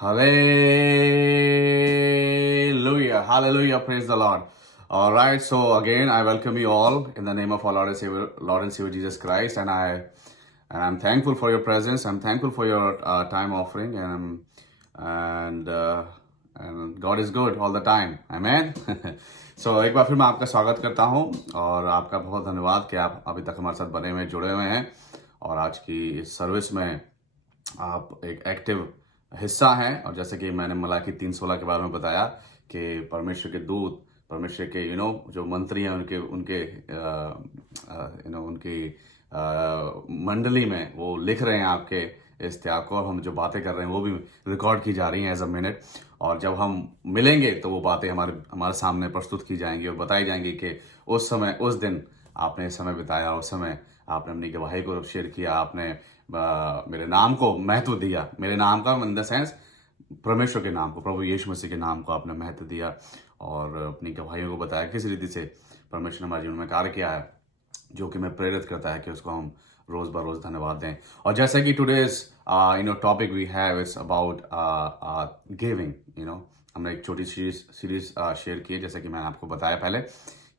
Hallelujah. Hallelujah. Praise the Lord. All right. So again, I welcome you all in the name of our Lord and Savior Jesus Christ. And I'm thankful for your presence. I'm thankful for your time offering. And God is good all the time. Amen. So एक बार फिर मैं आपका स्वागत करता हूँ और आपका बहुत धन्यवाद कि आप अभी तक हमारे साथ बने हुए जुड़े हुए हैं और आज की इस सर्विस में आप एक एक्टिव हिस्सा हैं। और जैसे कि मैंने मलाकी 3:16 के बारे में बताया कि परमेश्वर के दूत, परमेश्वर के जो मंत्री हैं उनके उनके उनकी मंडली में वो लिख रहे हैं आपके इस त्याग को, और हम जो बातें कर रहे हैं वो भी रिकॉर्ड की जा रही हैं एज अ मिनट। और जब हम मिलेंगे तो वो बातें हमारे हमारे सामने प्रस्तुत की जाएंगी और बताई जाएंगी कि उस समय, उस दिन आपने समय बिताया, उस समय आपने अपनी गवाही को शेयर किया, आपने मेरे नाम को महत्व दिया। मेरे नाम का इन द सेंस परमेश्वर के नाम को, प्रभु यीशु मसीह के नाम को आपने महत्व दिया और अपनी गवाहियों को बताया किस रीति से परमेश्वर ने हमारे जीवन में कार्य किया है, जो कि मैं प्रेरित करता है कि उसको हम रोज ब रोज धन्यवाद दें। और जैसे कि today's topic we have it's about giving. हमने एक छोटी सीरीज शेयर की है, जैसे कि मैंने आपको बताया पहले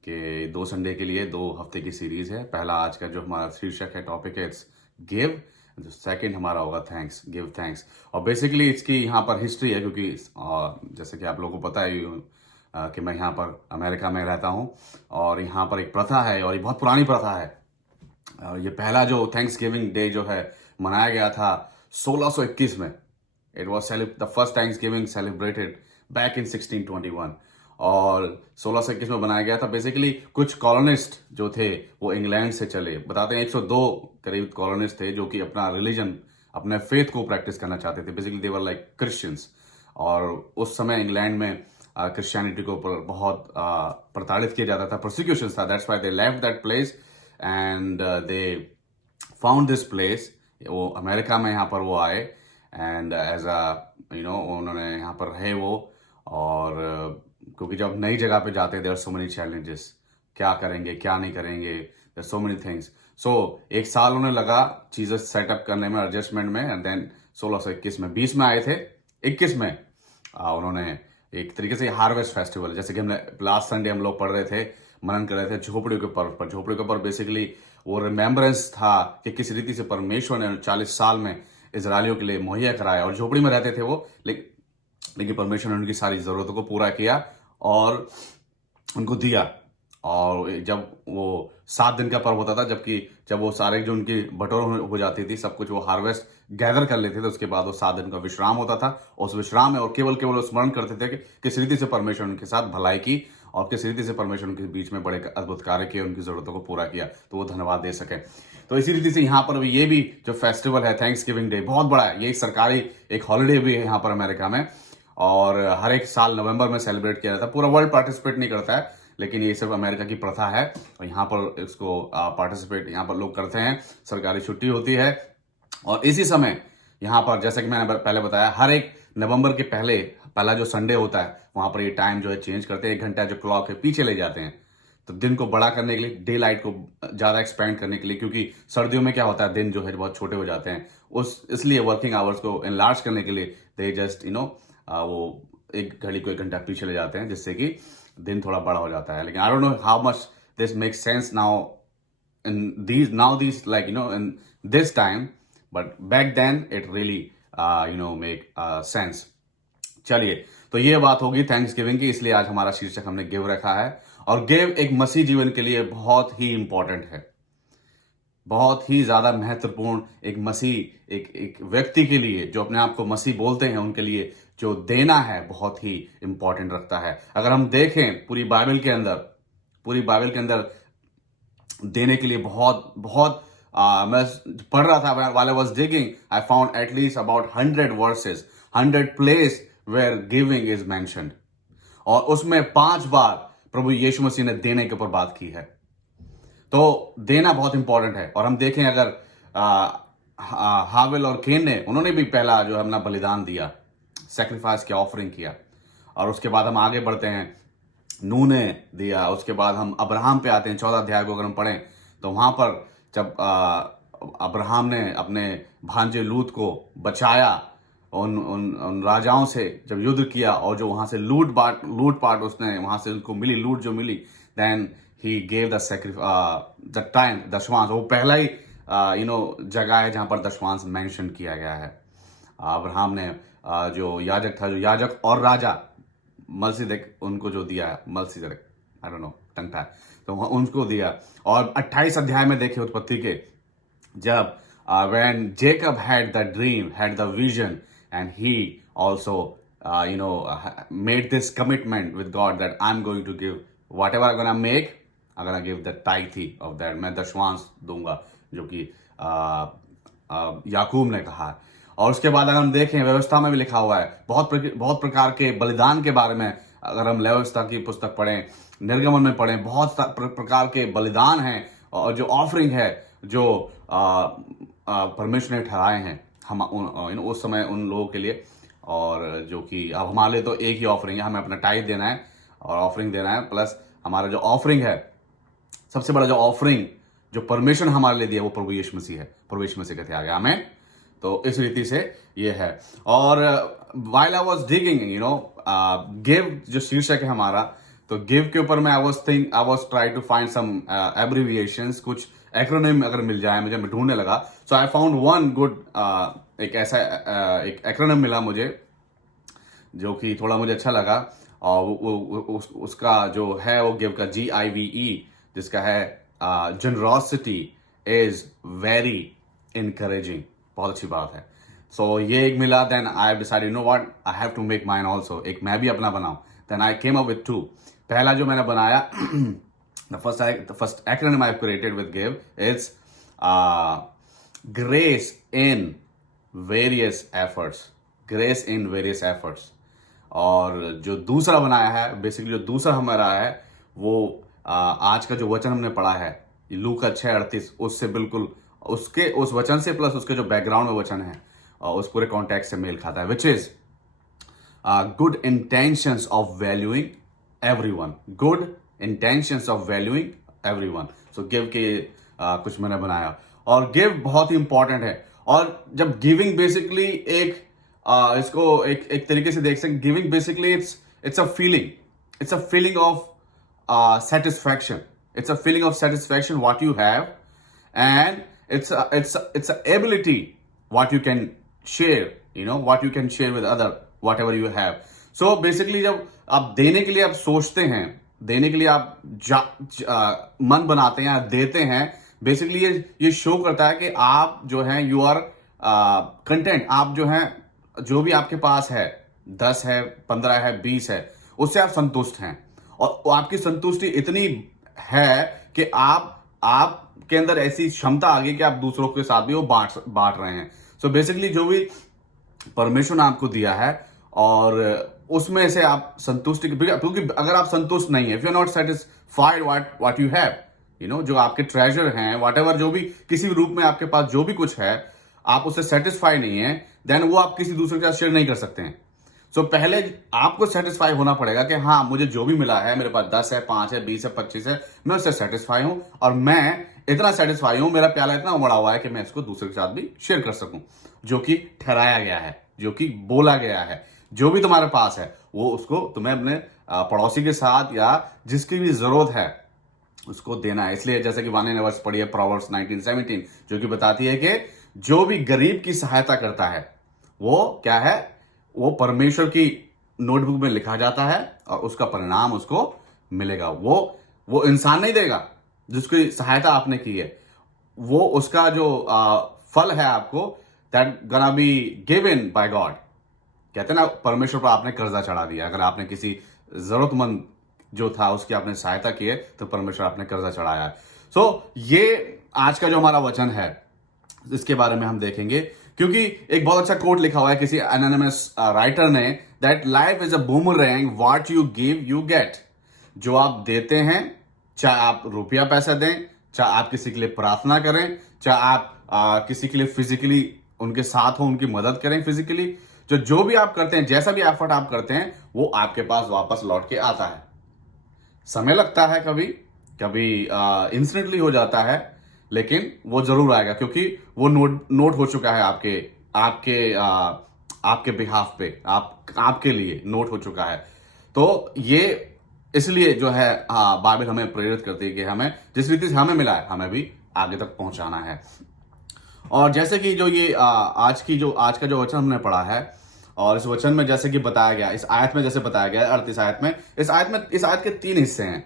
कि 2 संडे के लिए 2 हफ्ते की सीरीज है। पहला आज का जो हमारा शीर्षक है, टॉपिक है, इट्स गिव। सेकंड हमारा होगा थैंक्स, गिव थैंक्स। और बेसिकली इसकी यहाँ पर हिस्ट्री है, क्योंकि जैसे कि आप लोगों को पता है कि मैं यहाँ पर अमेरिका में रहता हूँ और यहाँ पर एक प्रथा है और ये बहुत पुरानी प्रथा है। ये पहला जो थैंक्स गिविंग डे जो है मनाया गया था 1621 में। It was the first thanks giving celebrated back in 1621 और 1621 में बनाया गया था। बेसिकली कुछ कॉलोनिस्ट जो थे वो इंग्लैंड से चले, बताते हैं 102 करीब कॉलोनिस्ट थे जो कि अपना रिलीजन, अपने फेथ को प्रैक्टिस करना चाहते थे। Basically they were like Christians. और उस समय इंग्लैंड में क्रिश्चियनिटी को बहुत प्रताड़ित किया जाता था, प्रोसिक्यूशन था। That's why they left that place and they found this place. वो अमेरिका में यहाँ पर वो आए एंड एज उन्होंने यहाँ पर रहे वो। और क्योंकि जब नई जगह पे जाते there are so many challenges, क्या करेंगे क्या नहीं करेंगे, there so many things. So एक साल उन्हें लगा चीजें सेटअप करने में, एडजस्टमेंट में। एंड देन 1621 में, 20 में आए थे, 21 में उन्होंने एक तरीके से हार्वेस्ट फेस्टिवल, जैसे कि हमने लास्ट संडे हम लोग पढ़ रहे थे, मनन कर रहे थे झोपड़ियों के पर्व पर। झोपड़ियों के पर्व बेसिकली वो रिमेम्बरेंस था कि किस रीति से परमेश्वर ने 40 साल में इजरायलियों के लिए मुहैया कराया। और झोपड़ी में रहते थे वो, लेकिन परमेश्वर ने उनकी सारी जरूरतों को पूरा किया और उनको दिया। और जब वो 7 दिन का पर्व होता था, जब वो सारे जो उनकी बटोर हो जाती थी, सब कुछ वो हार्वेस्ट गैदर कर लेते थे, उसके बाद वो 7 दिन का विश्राम होता था। उस विश्राम में और केवल स्मरण करते थे कि किस रीति से परमेश्वर उनके साथ भलाई की और किस रीति से परमेश्वर उनके बीच में बड़े अद्भुत कार्य किए, उनकी जरूरतों को पूरा किया, तो वो धन्यवाद दे सके। तो इसी रीति से यहाँ पर भी ये भी जो फेस्टिवल है थैंक्स गिविंग डे बहुत बड़ा है। ये एक सरकारी एक हॉलीडे भी है यहाँ पर अमेरिका में और हर एक साल नवंबर में सेलिब्रेट किया जाता है। पूरा वर्ल्ड पार्टिसिपेट नहीं करता है, लेकिन ये सिर्फ अमेरिका की प्रथा है और यहाँ पर इसको पार्टिसिपेट यहाँ पर लोग करते हैं। सरकारी छुट्टी होती है और इसी समय यहाँ पर, जैसा कि मैंने पहले बताया, हर एक नवंबर के पहला जो संडे होता है वहां पर ये टाइम जो है चेंज करते हैं। 1 घंटा जो क्लॉक है पीछे ले जाते हैं, तो दिन को बड़ा करने के लिए, डे लाइट को ज्यादा एक्सपेंड करने के लिए, क्योंकि सर्दियों में क्या होता है, दिन जो है बहुत छोटे हो जाते हैं। इसलिए वर्किंग आवर्स को एनलार्ज करने के लिए दे जस्ट वो 1 घड़ी को 1 घंटा पीछे ले जाते हैं, जिससे कि दिन थोड़ा बड़ा हो जाता है। लेकिन आई don't know how much this makes sense now in these like in this time, but back then it really make sense. चलिए, तो ये बात होगी थैंक्स गिविंग की, इसलिए आज हमारा शीर्षक हमने गिव रखा है। और गिव एक मसीह जीवन के लिए बहुत ही इंपॉर्टेंट है, बहुत ही ज्यादा महत्वपूर्ण। एक मसीह, एक व्यक्ति के लिए जो अपने आप को मसीह बोलते हैं, उनके लिए जो देना है बहुत ही इंपॉर्टेंट रखता है। अगर हम देखें पूरी बाइबल के अंदर देने के लिए बहुत बहुत मैं पढ़ रहा था, while I was digging, I found at least about 100 verses, 100 place where giving is mentioned. और उसमें 5 बार प्रभु यीशु मसीह ने देने के ऊपर बात की है। तो देना बहुत इंपॉर्टेंट है। और हम देखें अगर हाविल और केन ने, उन्होंने भी पहला जो है अपना बलिदान दिया, सेक्रीफाइस की ऑफरिंग किया। और उसके बाद हम आगे बढ़ते हैं, नूह ने दिया। उसके बाद हम अब्राहम पे आते हैं। 14 अध्याय को अगर हम पढ़ें तो वहां पर जब अब्राहम ने अपने भांजे लूत को बचाया उन राजाओं से जब युद्ध किया और जो वहां से लूट पाट उसने वहां से उनको मिली, लूट जो मिली, then he gave the tithe दशवांश। वो पहला ही जगह है जहां पर दशवांश मेंशन किया गया है। अब्राहम ने जो याजक और राजा मलसीदेक उनको जो दिया, Melchizedek I don't know tongue tie, तो उनको दिया। और 28 अध्याय में देखे उत्पत्ति के, जब when Jacob had the dream, had the vision, and he also made this commitment with God that I'm going to give whatever I'm gonna make, I'm gonna give the tithe of that, मैं दशवांश दूंगा, जो कि याकूब ने कहा। और उसके बाद अगर हम देखें व्यवस्था में भी लिखा हुआ है बहुत प्रकार के बलिदान के बारे में। अगर हम व्यवस्था की पुस्तक पढ़ें, निर्गमन में पढ़ें, बहुत प्रकार के बलिदान हैं और जो ऑफरिंग है जो परमेश्वर ने ठहराए हैं हम उस समय उन लोगों के लिए। और जो कि अब हमारे लिए तो एक ही ऑफरिंग है, हमें अपना टाइप देना है और ऑफरिंग देना है, प्लस हमारा जो ऑफरिंग है, सबसे बड़ा जो ऑफरिंग जो परमेश्वर ने हमारे लिए दिया वो प्रभु यीशु मसीह है। प्रभु यीशु मसीह कहते आगे हमें। तो इस रीति से ये है। और while I was digging give जो शीर्षक है हमारा, तो गिव के ऊपर मैं I was try to find some abbreviations, कुछ एक्रोनिम अगर मिल जाए मुझे, मैं ढूंढने लगा। So I found one good, एक ऐसा एक एक्रोनिम मिला मुझे जो कि थोड़ा मुझे अच्छा लगा। और उसका जो है वो गिव का GIVE, जिसका है जनरॉसिटी इज वेरी इनकरेजिंग। बहुत अच्छी बात है। सो ये एक मिला। Then I decided you know what, I have to make mine also, एक मैं भी अपना बनाऊं। Then I came up with 2। पहला जो मैंने बनाया the first acronym I've created with give is grace in various efforts, grace in various efforts। और जो दूसरा बनाया है, बेसिकली जो दूसरा हमारा है वो आज का जो वचन हमने पढ़ा है लूका 6:38, उससे बिल्कुल उस वचन से प्लस उसके जो बैकग्राउंड में वचन है उस पूरे कॉन्टेक्स्ट से मेल खाता है, which is good intentions of valuing everyone, good intentions of valuing everyone. So give के कुछ मैंने बनाया। और गिव बहुत ही इंपॉर्टेंट है। और जब गिविंग बेसिकली इसको एक तरीके से देख सकते, giving basically it's a feeling of satisfaction. It's a feeling of satisfaction what you have, and it's a ability what you can share, what you can share with other whatever you have. So basically जब आप देने के लिए आप सोचते हैं, देने के लिए आप मन बनाते हैं, देते हैं, बेसिकली ये शो करता है कि आप जो हैं यू आर कंटेंट। आप जो हैं, जो भी आपके पास है, 10 है, 15 है, 20 है, उससे आप संतुष्ट हैं। और आपकी संतुष्टि इतनी है कि आपके अंदर ऐसी क्षमता आ गई कि आप दूसरों के साथ भी वो बांट रहे हैं। सो बेसिकली जो भी परमेश्वर ने आपको दिया है और उसमें से आप संतुष्टि, क्योंकि अगर आप संतुष्ट नहीं है, if you are not satisfied what you have, जो आपके ट्रेजर हैं, व्हाटएवर, जो भी किसी भी रूप में आपके पास जो भी कुछ है, आप उससे सेटिस्फाई नहीं है, देन वो आप किसी दूसरे के साथ शेयर नहीं कर सकते हैं। सो पहले आपको सेटिस्फाई होना पड़ेगा कि हाँ, मुझे जो भी मिला है, मेरे पास 10 है, 5 है, 20 है, 25 है, मैं उससे सेटिस्फाई हूं और मैं इतना सेटिस्फाई हूं, मेरा प्याला इतना उमड़ा हुआ है कि मैं इसको दूसरे के साथ भी शेयर कर सकूं, जो कि ठहराया गया है, जो कि बोला गया है। जो भी तुम्हारे पास है वो उसको तुम्हें अपने पड़ोसी के साथ या जिसकी भी जरूरत है उसको देना है। इसलिए जैसे कि वाणी ने वर्ष पढ़ी है प्रोवर्ब्स 19:17, जो कि बताती है कि जो भी गरीब की सहायता करता है वो क्या है, वो परमेश्वर की नोटबुक में लिखा जाता है और उसका परिणाम उसको मिलेगा। वो इंसान नहीं देगा जिसकी सहायता आपने की है, वो उसका जो फल है आपको, that gonna be given by God. कहते हैं ना, परमेश्वर पर आपने कर्जा चढ़ा दिया। अगर आपने किसी जरूरतमंद जो था उसकी आपने सहायता की है तो परमेश्वर आपने कर्जा चढ़ाया है। सो ये आज का जो हमारा वचन है इसके बारे में हम देखेंगे, क्योंकि एक बहुत अच्छा कोट लिखा हुआ है किसी एनोनिमस राइटर ने, that life is a boomerang, what you give you get. जो आप देते हैं, चाहे आप रुपया पैसा दें, चाहे आप किसी के लिए प्रार्थना करें, चाहे आप किसी के लिए फिजिकली उनके साथ हो, उनकी मदद करें फिजिकली, जो भी आप करते हैं, जैसा भी एफर्ट आप करते हैं, वो आपके पास वापस लौट के आता है। समय लगता है, कभी इंस्टेंटली हो जाता है, लेकिन वो जरूर आएगा, क्योंकि वो नोट हो चुका है आपके आपके बिहाफ पे, आपके लिए नोट हो चुका है। तो ये इसलिए जो है बाइबल हमें प्रेरित करती है कि हमें जिस रीति से हमें मिला है हमें भी आगे तक पहुंचाना है। और जैसे कि जो ये आज का जो वचन हमने पढ़ा है, और इस वचन में जैसे कि बताया गया, इस आयत में जैसे बताया गया 38 आयत में, इस आयत के 3 हिस्से हैं।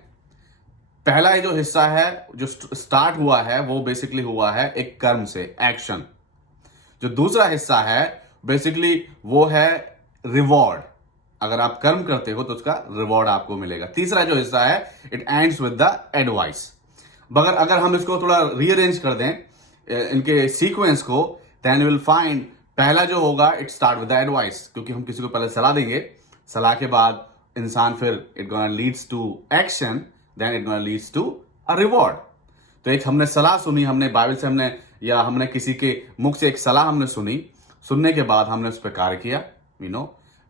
पहला ये जो हिस्सा है जो स्टार्ट हुआ है वो बेसिकली हुआ है एक कर्म से, एक्शन। जो दूसरा हिस्सा है बेसिकली वो है रिवॉर्ड। अगर आप कर्म करते हो तो उसका रिवॉर्ड आपको मिलेगा। तीसरा जो हिस्सा है it ends with the advice. मगर अगर हम इसको थोड़ा रीअरेंज कर दें इनके सीक्वेंस को, देन यू विल फाइंड पहला जो होगा it start with the advice, क्योंकि हम किसी को पहले सलाह देंगे, सलाह के बाद इंसान फिर it gonna leads to action, then it gonna leads to a reward. तो एक हमने सलाह सुनी, हमने बाइबल से हमने किसी के मुख से एक सलाह हमने सुनी, सुनने के बाद हमने उस पर कार्य किया,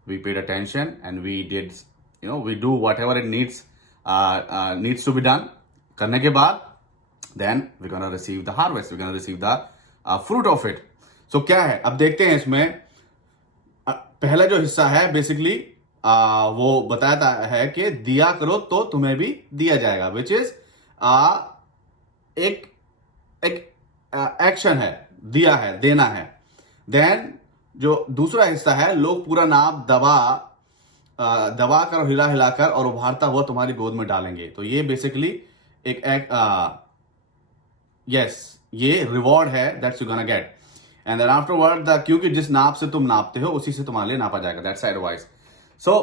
we paid attention and we did, we do whatever it needs to be done. करने के बाद then we're gonna receive the harvest, we're gonna receive the fruit of it. So क्या है, अब देखते हैं इसमें पहला जो हिस्सा है बेसिकली वो बताता है कि दिया करो तो तुम्हें भी दिया जाएगा, विच इज एक एक्शन है, दिया है, देना है। देन जो दूसरा हिस्सा है, लोग पूरा नाप दबा कर, हिला हिलाकर और उभारता हुआ तुम्हारी गोद में डालेंगे। तो ये बेसिकली ये रिवॉर्ड है that's you gonna get. And then afterward क्योंकि जिस नाप से तुम नापते हो उसी से तुम्हारे लिए नापा जाएगा, दैट्स एडवाइस। सो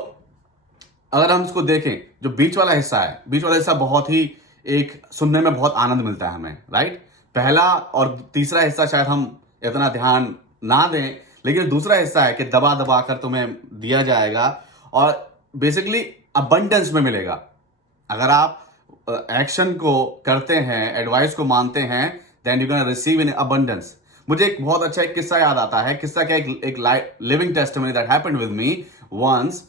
अगर हम इसको देखें, जो बीच वाला हिस्सा बहुत ही एक सुनने में बहुत आनंद मिलता है हमें, राइट। पहला और तीसरा हिस्सा शायद हम इतना ध्यान ना दें, लेकिन दूसरा हिस्सा है कि दबा दबा कर तुम्हें दिया जाएगा और बेसिकली अबंडेंस में मिलेगा। अगर आप एक्शन को करते हैं, एडवाइस को मानते हैं, then you can receive in abundance. मुझे एक बहुत अच्छा एक किस्सा याद आता है। किस्सा क्या, एक living testimony that happened with me once.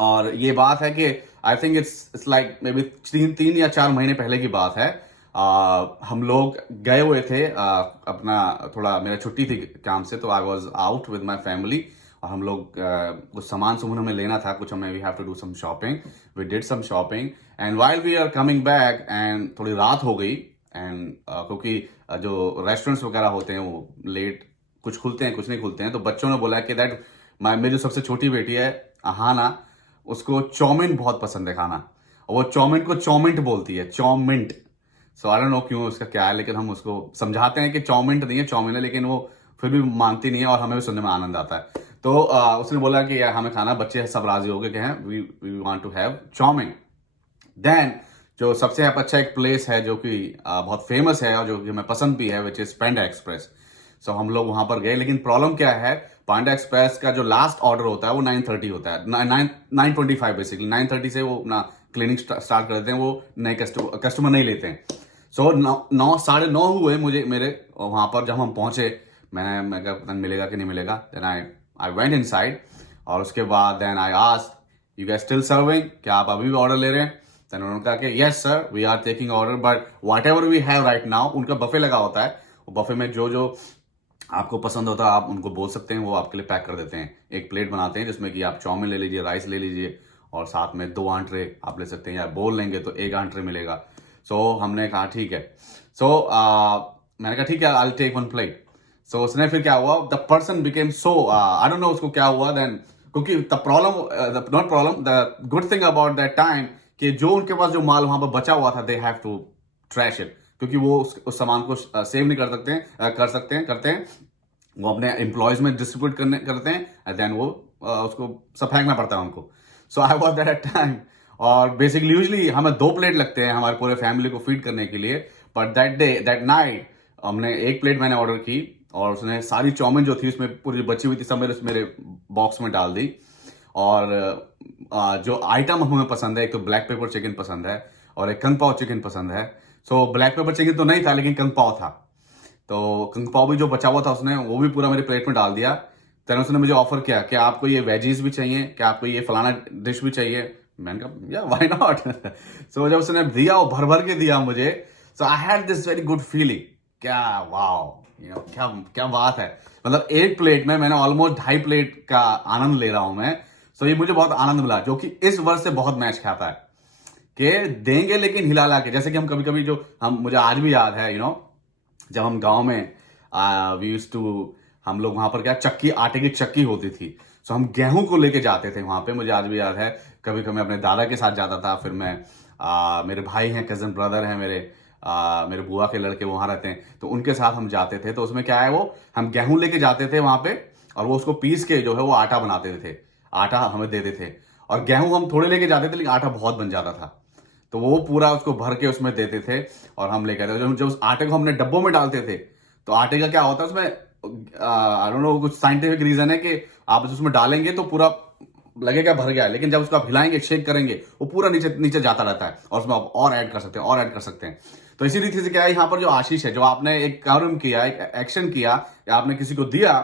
और ये बात है कि I think it's like may be 3 या 4 महीने पहले की बात है। हम लोग गए हुए थे अपना, थोड़ा मेरा छुट्टी थी काम से, तो I was out with my family. और हम लोग कुछ सामान हमें लेना था, कुछ हमें we have to do some shopping, we did some shopping and while we are coming back and थोड़ी रात हो गई। एंड क्योंकि जो रेस्टोरेंट्स वगैरह होते हैं वो लेट कुछ खुलते हैं कुछ नहीं खुलते हैं, तो बच्चों ने बोला कि दैट मेरी जो सबसे छोटी बेटी है अहाना, उसको चौमिन बहुत पसंद है खाना, और वो चौमिन को चौमिंट बोलती है, चौमिंट। सो आई डोंट नो क्यों उसका क्या है, लेकिन हम उसको समझाते हैं कि चौमिंट नहीं है, चौमिन है, लेकिन वो फिर भी मानती नहीं है और हमें भी सुनने में आनंद आता है। तो उसने बोला कि हमें खाना, बच्चे सब राजी हो गए कि हैं we want to have chowmein. Then जो सबसे अच्छा एक प्लेस है जो कि बहुत फेमस है और जो कि हमें पसंद भी है, विच इज पांडा एक्सप्रेस। सो हम लोग वहां पर गए, लेकिन प्रॉब्लम क्या है, पांडा एक्सप्रेस का जो लास्ट ऑर्डर होता है वो 9:30 होता है, 9:25 बेसिकली। 9:30 से वो अपना क्लिनिक स्टार्ट कर देते हैं, वो नए कस्टमर नहीं लेते हैं। सो 9:30 हुए मेरे वहां पर। जब हम पहुंचे, मैं कहा पता नहीं मिलेगा कि नहीं मिलेगा। देन आई वेंट इनसाइड और उसके बाद then I asked, you guys still serving, क्या आप अभी भी ऑर्डर ले रहे हैं? देन उन्होंने कहा कि yes sir, we are taking order, but whatever we have right now. उनका बफे लगा होता है, वो बफे में जो जो आपको पसंद होता है आप उनको बोल सकते हैं, वो आपके लिए पैक कर देते हैं। एक प्लेट बनाते हैं जिसमें कि आप चौमिन ले लीजिए, राइस ले लीजिए और साथ में 2 आंट्रे आप ले सकते हैं, या बोल लेंगे तो 1 आंट्रे मिलेगा। सो हमने कहा ठीक है। सो मैंने कहा ठीक है, आई विल टेक 1 प्लेट। सो उसने फिर क्या हुआ, the person became so I don't no उसको क्या हुआ देन, क्योंकि the good thing about that time कि जो उनके पास जो माल वहां पर बचा हुआ था, they have to trash it, क्योंकि वो उस सामान को सेव नहीं करते हैं, वो अपने एम्प्लॉयज में डिस्ट्रीब्यूट करते हैं एंड देन वो उसको सब फेंकना पड़ता है उनको। सो आई वाज दैट टाइम, और बेसिकली यूजुअली हमें 2 प्लेट लगते हैं हमारे पूरे फैमिली को फीड करने के लिए, बट दैट नाइट हमने 1 प्लेट मैंने ऑर्डर की और उसने सारी चौमिन जो थी उसमें पूरी बची हुई थी सब मेरे बॉक्स में डाल दी। और जो आइटम हमें पसंद है, एक तो ब्लैक पेपर चिकन पसंद है और एक कंग पाव चिकन पसंद है। सो ब्लैक पेपर चिकन तो नहीं था, लेकिन कंग पाव था, तो कंग पाव भी जो बचा हुआ था उसने वो भी पूरा मेरी प्लेट में डाल दिया। तो उसने मुझे ऑफर किया कि आपको ये वेजीज भी चाहिए, क्या आपको ये फलाना डिश भी चाहिए? मैंने कहा या व्हाई नॉट। सो जब उसने दिया, वो भर भर के दिया मुझे, so I had this very good feeling, क्या वाओ, क्या क्या बात है। मतलब एक प्लेट में मैंने ऑलमोस्ट 2.5 प्लेट का आनंद ले रहा हूं मैं। सो ये मुझे बहुत आनंद मिला, जो कि इस वर्ष से बहुत मैच खाता है कि देंगे लेकिन हिला ला के। जैसे कि हम कभी कभी जो हम, मुझे आज भी याद है जब हम गांव में वी यूज्ड टू, हम लोग वहां पर क्या चक्की, आटे की चक्की होती थी। सो हम गेहूं को लेके जाते थे वहां पे, मुझे आज भी याद है। कभी कभी मैं अपने दादा के साथ जाता था, फिर मैं मेरे भाई हैं, कजन ब्रदर हैं मेरे, मेरे बुआ के लड़के वहां रहते हैं, तो उनके साथ हम जाते थे। तो उसमें क्या है, वो हम गेहूं लेके जाते थे वहां पे, और वो उसको पीस के जो है वो आटा बनाते थे, आटा हमें देते थे। और गेहूं हम थोड़े लेके जाते थे, लेकिन आटा बहुत बन जाता था, तो वो पूरा उसको भर के उसमें देते थे और हम लेके आते थे। जब उस आटे को हमने डब्बों में डालते थे, तो आटे का क्या होता है उसमें, आई डोंट नो, कुछ साइंटिफिक रीजन है कि आप उसमें डालेंगे तो पूरा लगेगा भर गया है, लेकिन जब उसको आप हिलाएंगे, शेक करेंगे, वो पूरा नीचे नीचे जाता रहता है, और उसमें आप और ऐड कर सकते हैं, और ऐड कर सकते हैं। तो इसी रीति से क्या है, यहाँ पर जो आशीष है, जो आपने एक कर्म किया, एक एक्शन किया, या आपने किसी को दिया,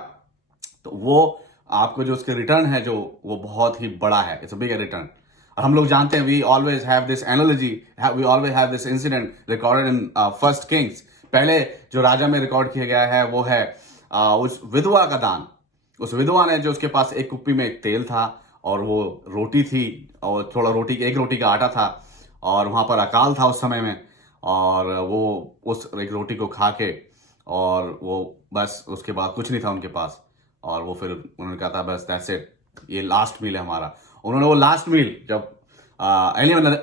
तो वो आपको जो उसके रिटर्न है जो, वो बहुत ही बड़ा है। It's a big return. और हम लोग जानते हैं, we always have this analogy, we always have this incident recorded in First Kings. पहले जो राजा में रिकॉर्ड किया गया है वो है उस विधवा का दान। उस विधवा ने, जो उसके पास एक कुप्पी में एक तेल था, और वो रोटी थी, और थोड़ा रोटी, एक रोटी का आटा था, और वहां पर अकाल था उस समय में, और वो उस एक रोटी को खा के, और वो बस उसके बाद कुछ नहीं था उनके पास, और वो फिर उन्होंने कहा था बस दैट्स इट, ये लास्ट मील है हमारा। उन्होंने वो लास्ट मील जब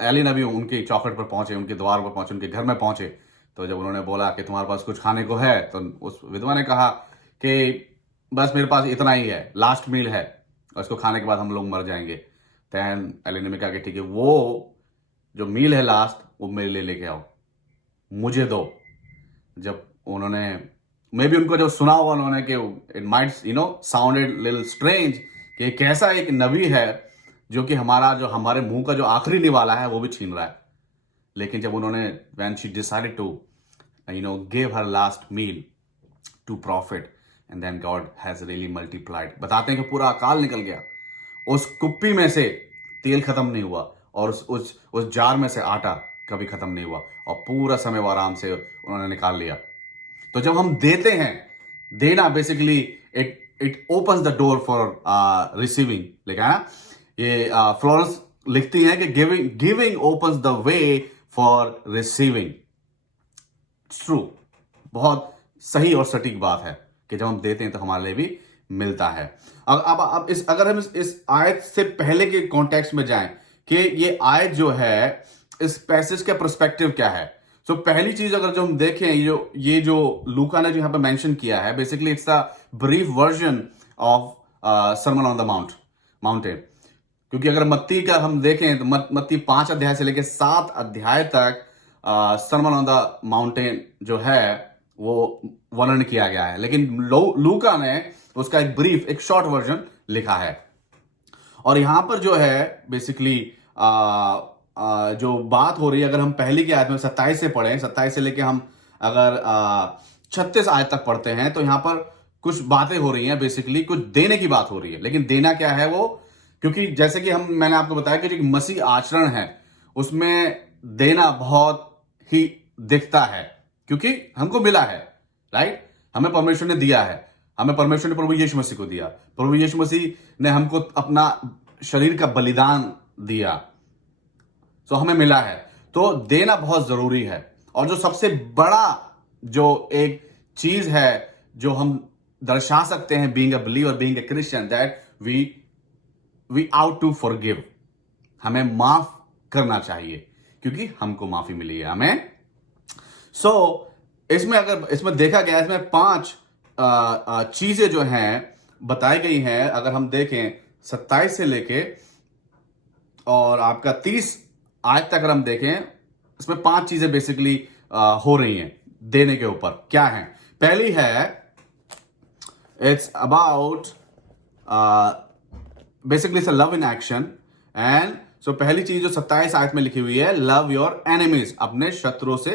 एली नबी उनकी चौखट पर पहुंचे, उनके द्वार पर पहुंचे, उनके घर में पहुंचे, तो जब उन्होंने बोला कि तुम्हारे पास कुछ खाने को है, तो उस विधवा ने कहा कि बस मेरे पास इतना ही है, लास्ट मील है, और इसको खाने के बाद हम लोग मर जाएंगे। तहन एली नबी कहा कि ठीक है, वो जो मील है लास्ट, वो मेरे लिए लेके आओ, मुझे दो। जब उन्होंने, मे भी उनको जब सुना हुआ उन्होंने कि it might sounded little strange कि एक ऐसा एक नबी है जो कि हमारे मुंह का जो आखिरी निवाला है वो भी छीन रहा है। लेकिन जब उन्होंने, when she decided to give her last meal to prophet, and then God has really multiplied. बताते हैं कि पूरा अकाल निकल गया, उस कुप्पी में से तेल खत्म नहीं हुआ, और उस जार में से आटा कभी खत्म नहीं हुआ, और पूरा समय वो आराम से उन्होंने निकाल लिया। तो जब हम देते हैं, देना basically it it opens the door for receiving. लिखा है ना, ये फ्लोरेंस लिखती है कि giving opens the way for receiving. True, बहुत सही और सटीक बात है कि जब हम देते हैं तो हमारे लिए भी मिलता है। अब अगर हम इस आयत से पहले के कॉन्टेक्स्ट में जाएं कि ये आयत जो है, इस पैसेज का पर्सपेक्टिव क्या है। तो पहली चीज अगर जो हम देखें, ये जो लूका ने जो यहाँ पे मेंशन किया है, basically it's a brief version of sermon on the mountain. क्योंकि अगर मत्ती का हम देखें तो मत्ती 5 अध्याय से लेकर 7 अध्याय तक सरमन ऑन द माउंटेन जो है वो वर्णन किया गया है, लेकिन लूका ने उसका एक ब्रीफ, एक शॉर्ट वर्जन लिखा है। और यहां पर जो है बेसिकली जो बात हो रही है, अगर हम पहली की आयत में 27 से पढ़ें, 27 से लेके हम अगर 36 आयत तक पढ़ते हैं, तो यहां पर कुछ बातें हो रही हैं, बेसिकली कुछ देने की बात हो रही है। लेकिन देना क्या है वो, क्योंकि जैसे कि मैंने आपको बताया कि जो मसीह आचरण है उसमें देना बहुत ही दिखता है, क्योंकि हमको मिला है, राइट। हमें परमेश्वर ने दिया है, हमें परमेश्वर ने प्रभु यीशु मसीह को दिया, प्रभु यीशु मसीह ने हमको अपना शरीर का बलिदान दिया, तो हमें मिला है। तो देना बहुत जरूरी है। और जो सबसे बड़ा जो एक चीज है जो हम दर्शा सकते हैं being a believer, being a Christian, that we ought to forgive. हमें माफ करना चाहिए, क्योंकि हमको माफी मिली है, हमें। सो इसमें अगर इसमें देखा गया, इसमें 5 चीजें जो हैं बताई गई हैं। अगर हम देखें 27 से लेके और आपका 30 आज तक अगर हम देखें, इसमें 5 चीजें बेसिकली हो रही हैं देने के ऊपर। क्या है? पहली है, it's about basically it's love in action. And so पहली चीज जो 27 आयत में लिखी हुई है, लव योर एनिमीज, अपने शत्रुओं से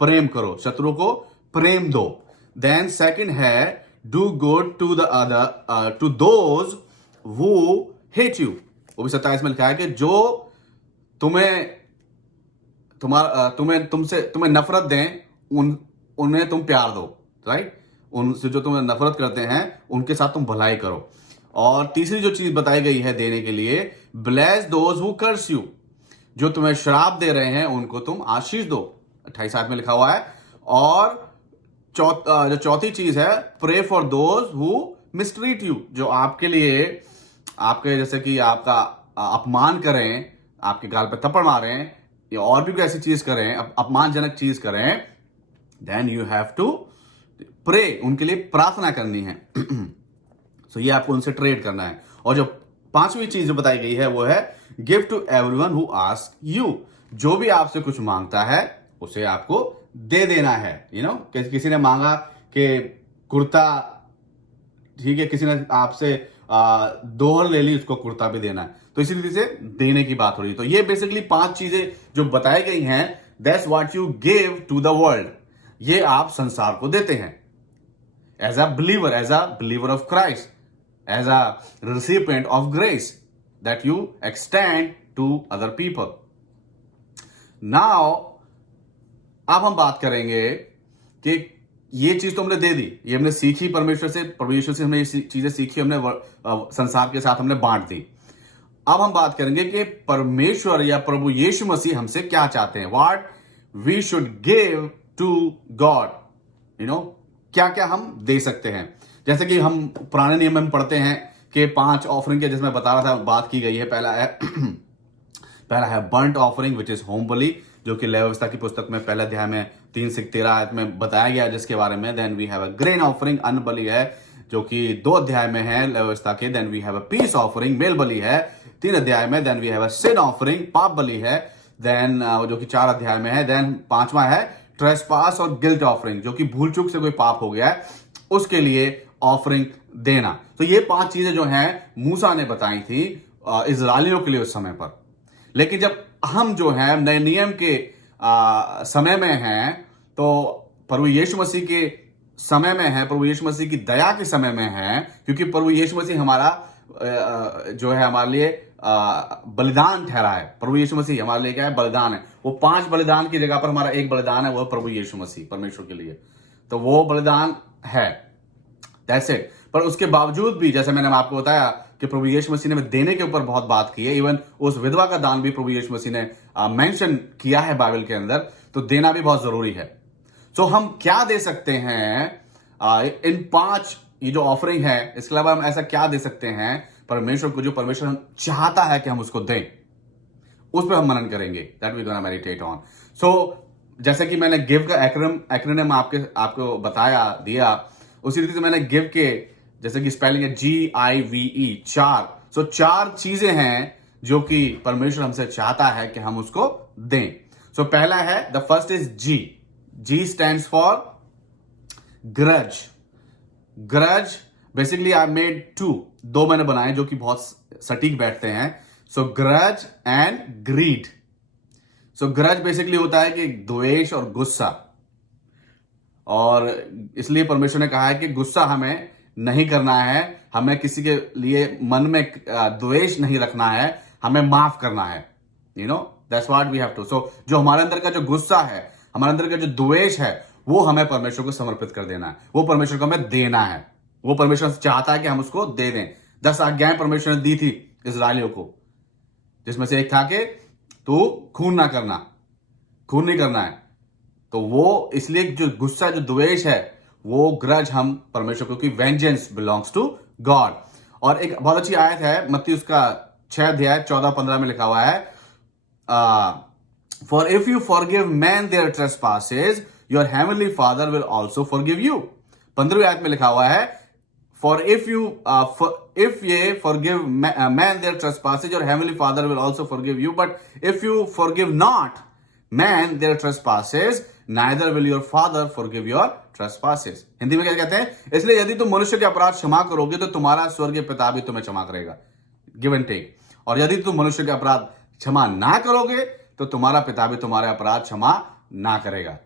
प्रेम करो, शत्रु को प्रेम दो। देन सेकंड है, do good to the other to those who hate you. वो भी 27 में लिखा है कि जो तुम्हें नफरत दें, उन्हें तुम प्यार दो, राइट। उनसे जो तुम्हें नफरत करते हैं उनके साथ तुम भलाई करो। और तीसरी जो चीज बताई गई है देने के लिए, bless those who curse you, जो तुम्हें श्राप दे रहे हैं उनको तुम आशीष दो, 28 में लिखा हुआ है। और जो चौथी चीज है, pray for those who mistreat you, जो आपके लिए आपके जैसे कि आपका अपमान करें, आपके गाल पे थप्पड़ मारें या और भी कोई ऐसी चीज करें, अपमानजनक चीज करें, then you have to pray, उनके लिए प्रार्थना करनी है। सो ये आपको उनसे ट्रेड करना है। और जो पांचवी चीज जो बताई गई है वो है give to everyone who ask you, जो भी आपसे कुछ मांगता है उसे आपको दे देना है। किसी ने मांगा कि कुर्ता, ठीक है, किसी ने आपसे दोहर ले ली, उसको कुर्ता भी देना है। तो इसी तरीके से देने की बात हो रही है। तो ये बेसिकली 5 चीजें जो बताई गई हैं, that's what you give to the world, ये आप संसार को देते हैं as a believer of Christ, as a recipient of grace that you extend to other people. Now अब हम बात करेंगे कि ये चीज तो हमने दे दी, ये हमने सीखी परमेश्वर से हमने ये चीजें सीखी, हमने संसार के साथ हमने बांट दी। अब हम बात करेंगे कि परमेश्वर या प्रभु यीशु मसीह हमसे क्या चाहते हैं, what we should give to God, क्या क्या हम दे सकते हैं। जैसे कि हम पुराने नियम में पढ़ते हैं कि 5 ऑफरिंग के, जिसमें बता रहा था, बात की गई है। पहला है बर्ंट ऑफरिंग विच इज होम बलि, जो कि लेवी व्यवस्था की पुस्तक में पहले अध्याय में 3 से 13 आयत में बताया गया जिसके बारे में। Then we have a grain offering, अन्न बलि है, जो कि 2 अध्याय में है लेवी व्यवस्था के। Then we have a peace offering, मेल बलि है, 3 अध्याय में। Then we have a sin offering, पाप बलि है, देन जो कि 4 अध्याय में है। देन 5वां है ट्रेसपास और गिल्ट ऑफरिंग, जो कि भूल चूक से कोई पाप हो गया है उसके लिए ऑफरिंग देना। तो ये 5 चीजें जो हैं मूसा ने बताई थी इजरायलियों के लिए उस समय पर। लेकिन जब हम जो है नए नियम के समय में हैं, तो प्रभु यीशु मसीह के समय में है, प्रभु यीशु मसीह की दया के समय में है, क्योंकि प्रभु यीशु मसीह हमारा जो है हमारे लिए बलिदान ठहरा है। प्रभु यीशु मसीह हमारे लिए क्या है, बलिदान है। वो 5 बलिदान की जगह पर हमारा एक बलिदान है, वो प्रभु यीशु मसीह परमेश्वर के लिए, तो वो बलिदान है, दैट्स इट। पर उसके बावजूद भी, जैसे मैंने आपको बताया कि प्रभु यीशु मसीह ने देने के ऊपर बहुत बात की है, इवन उस विधवा का दान भी प्रभु यीशु मसीह ने मेंशन किया है बाइबल के अंदर, तो देना भी बहुत जरूरी है। सो हम क्या दे सकते हैं इन 5 ये जो ऑफरिंग है, इसके अलावा हम ऐसा क्या दे सकते हैं परमेश्वर को, जो परमेश्वर चाहता है कि हम उसको दें, उस पर हम मनन करेंगे, that we gonna meditate on. So जैसे कि मैंने गिव का एक्रोनिम आपको दिया, उसी रीति से मैंने गिव के जैसे कि स्पेलिंग है GIVE, 4। सो 4 चीजें हैं जो कि परमेश्वर हमसे चाहता है कि हम उसको दें। सो पहला है, the first is G stands for grudge. Grudge basically I made 2 मैंने बनाए जो कि बहुत सटीक बैठते हैं। So grudge and greed. So grudge basically होता है कि द्वेष और गुस्सा, और इसलिए परमेश्वर ने कहा है कि गुस्सा हमें नहीं करना है, हमें किसी के लिए मन में द्वेष नहीं रखना है, हमें माफ करना है। That's what we have to. So जो हमारे अंदर का जो गुस्सा है, हमारे अंदर का जो द्वेष है, वो हमें परमेश्वर को समर्पित कर देना है, वो परमेश्वर को हमें देना है। वो परमेश्वर चाहता है कि हम उसको दे दें। 10 आज्ञाएं परमेश्वर ने दी थी इजरायलियों को, जिसमें से एक था कि तू खून नहीं करना है। तो वो इसलिए जो गुस्सा, जो द्वेष है, वो ग्रज हम परमेश्वर को, क्योंकि वेंजेंस बिलोंग्स टू गॉड। और एक बहुत अच्छी आयत है, मत्ती उसका 6 अध्याय 14-15 में लिखा हुआ है, for if you forgive men their trespasses, your heavenly father will also forgive you. 15वीं आयत में लिखा हुआ है, for if ye forgive men their trespasses, your heavenly father will also forgive you, but if you forgive not men their trespasses, neither will your father forgive your trespasses। Hindi में क्या कहते हैं, इसलिए यदि तुम मनुष्य के अपराध क्षमा करोगे तो तुम्हारा स्वर्गीय पिता भी तुम्हें क्षमा करेगा, गिव एंड टेक। और यदि तुम मनुष्य के अपराध क्षमा ना करोगे तो तुम्हारा पिता भी तुम्हारे अपराध क्षमा ना करेगा।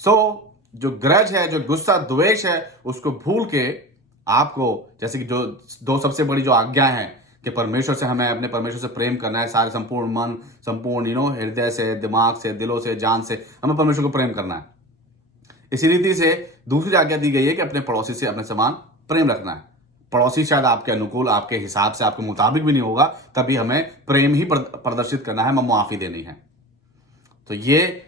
सो जो ग्रज है, जो गुस्सा द्वेष है, उसको भूल के आपको, जैसे कि जो 2 सबसे बड़ी जो आज्ञा है कि परमेश्वर से हमें अपने परमेश्वर से प्रेम करना है, सारे संपूर्ण मन, संपूर्ण हृदय से, दिमाग से, दिलों से, जान से हमें परमेश्वर को प्रेम करना है। इसी रीति से दूसरी आज्ञा दी गई है कि अपने पड़ोसी से अपने समान प्रेम रखना है। पड़ोसी शायद आपके अनुकूल, आपके हिसाब से, आपके मुताबिक भी नहीं होगा, तभी हमें प्रेम ही प्रदर्शित करना है, हमें माफी देनी है। तो ये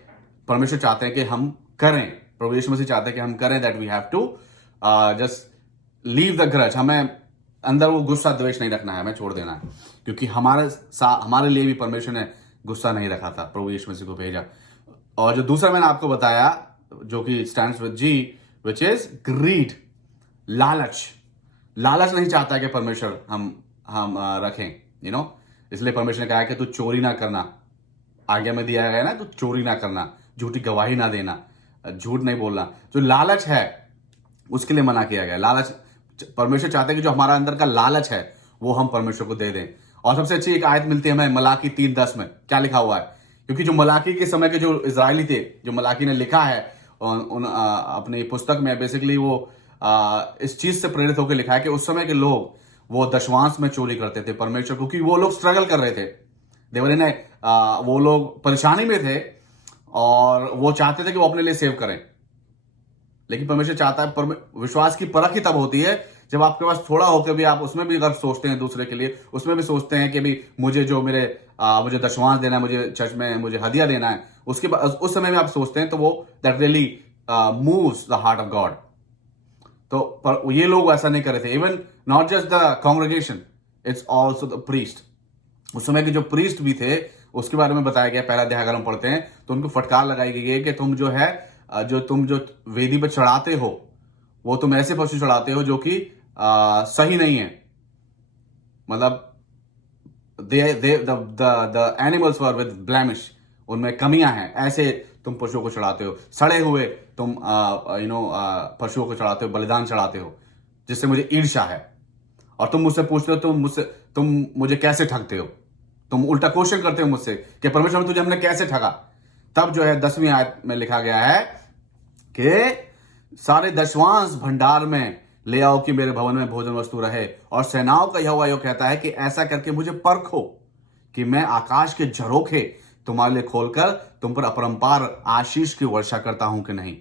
परमेश्वर चाहते हैं कि हम करें, प्रभु यीशु मसीह चाहते हैं कि हम करें, that we have to just leave the grudge. हमें अंदर वो गुस्सा द्वेष नहीं रखना है, हमें छोड़ देना है, क्योंकि हमारे लिए भी परमेश्वर ने गुस्सा नहीं रखा था, प्रभु यीशु मसीह को भेजा। और जो दूसरा मैंने आपको बताया, जो कि stands with G, which is greed, लालच। लालच नहीं चाहता कि परमेश्वर हम रखें, यू नो। इसलिए परमेश्वर ने कहा है कि तू चोरी ना करना, आज्ञा में दिया गया ना, तू चोरी ना करना, झूठी गवाही ना देना, झूठ नहीं बोलना। जो लालच है उसके लिए मना किया गया। लालच, परमेश्वर चाहते हैं कि जो हमारा अंदर का लालच है वो हम परमेश्वर को दे दें। और सबसे अच्छी एक आयत मिलती है हमें मलाकी 3:10 में। क्या लिखा हुआ है? क्योंकि जो मलाकी के समय के जो इजरायली थे, जो मलाकी ने लिखा है अपनी पुस्तक में, बेसिकली वो इस चीज से प्रेरित होकर लिखा है कि उस समय के लोग वो दशमांश में चोरी करते थे परमेश्वर, क्योंकि वो लोग स्ट्रगल कर रहे थे, देवरी ने वो लोग परेशानी में थे और वो चाहते थे कि वो अपने लिए सेव करें। लेकिन परमेश्वर चाहता है, विश्वास की परख ही तब होती है जब आपके पास थोड़ा होकर भी आप उसमें भी अगर सोचते हैं दूसरे के लिए, उसमें भी सोचते हैं कि भी मुझे जो मुझे दशमांश देना है, मुझे चर्च में मुझे हदिया देना है, उसके बाद उस समय में आप सोचते हैं, तो वो that really moves the heart of God. तो पर ये लोग ऐसा नहीं कर रहे थे। Even not just the congregation, it's also the priest. उस समय के जो प्रीस्ट भी थे उसके बारे में बताया गया। पहला अध्याय अगर हम पढ़ते हैं तो उनको फटकार लगाई गई है कि तुम जो वेदी पर चढ़ाते हो वो तुम ऐसे पशु चढ़ाते हो जो कि सही नहीं है। मतलब the animals were with blemish, उनमें कमियां हैं, ऐसे तुम पशुओं को चढ़ाते हो। सड़े हुए तुम पशुओं को चढ़ाते हो, बलिदान चढ़ाते हो, जिससे मुझे ईर्ष्या है। और तुम मुझसे पूछते हो तुम मुझे कैसे ठगते हो, तुम उल्टा क्वेश्चन करते हो मुझसे कि परमेश्वर तुझे हमने कैसे ठगा। तब जो है 10वीं आयत में लिखा गया है कि सारे दशवांश भंडार में ले आओ कि मेरे भवन में भोजन वस्तु रहे। और सेनाओं का यहोवा यो कहता है कि ऐसा करके मुझे परखो कि मैं आकाश के झरोखे तुम्हारे लिए खोलकर तुम पर अपरंपार आशीष की वर्षा करता हूं कि नहीं।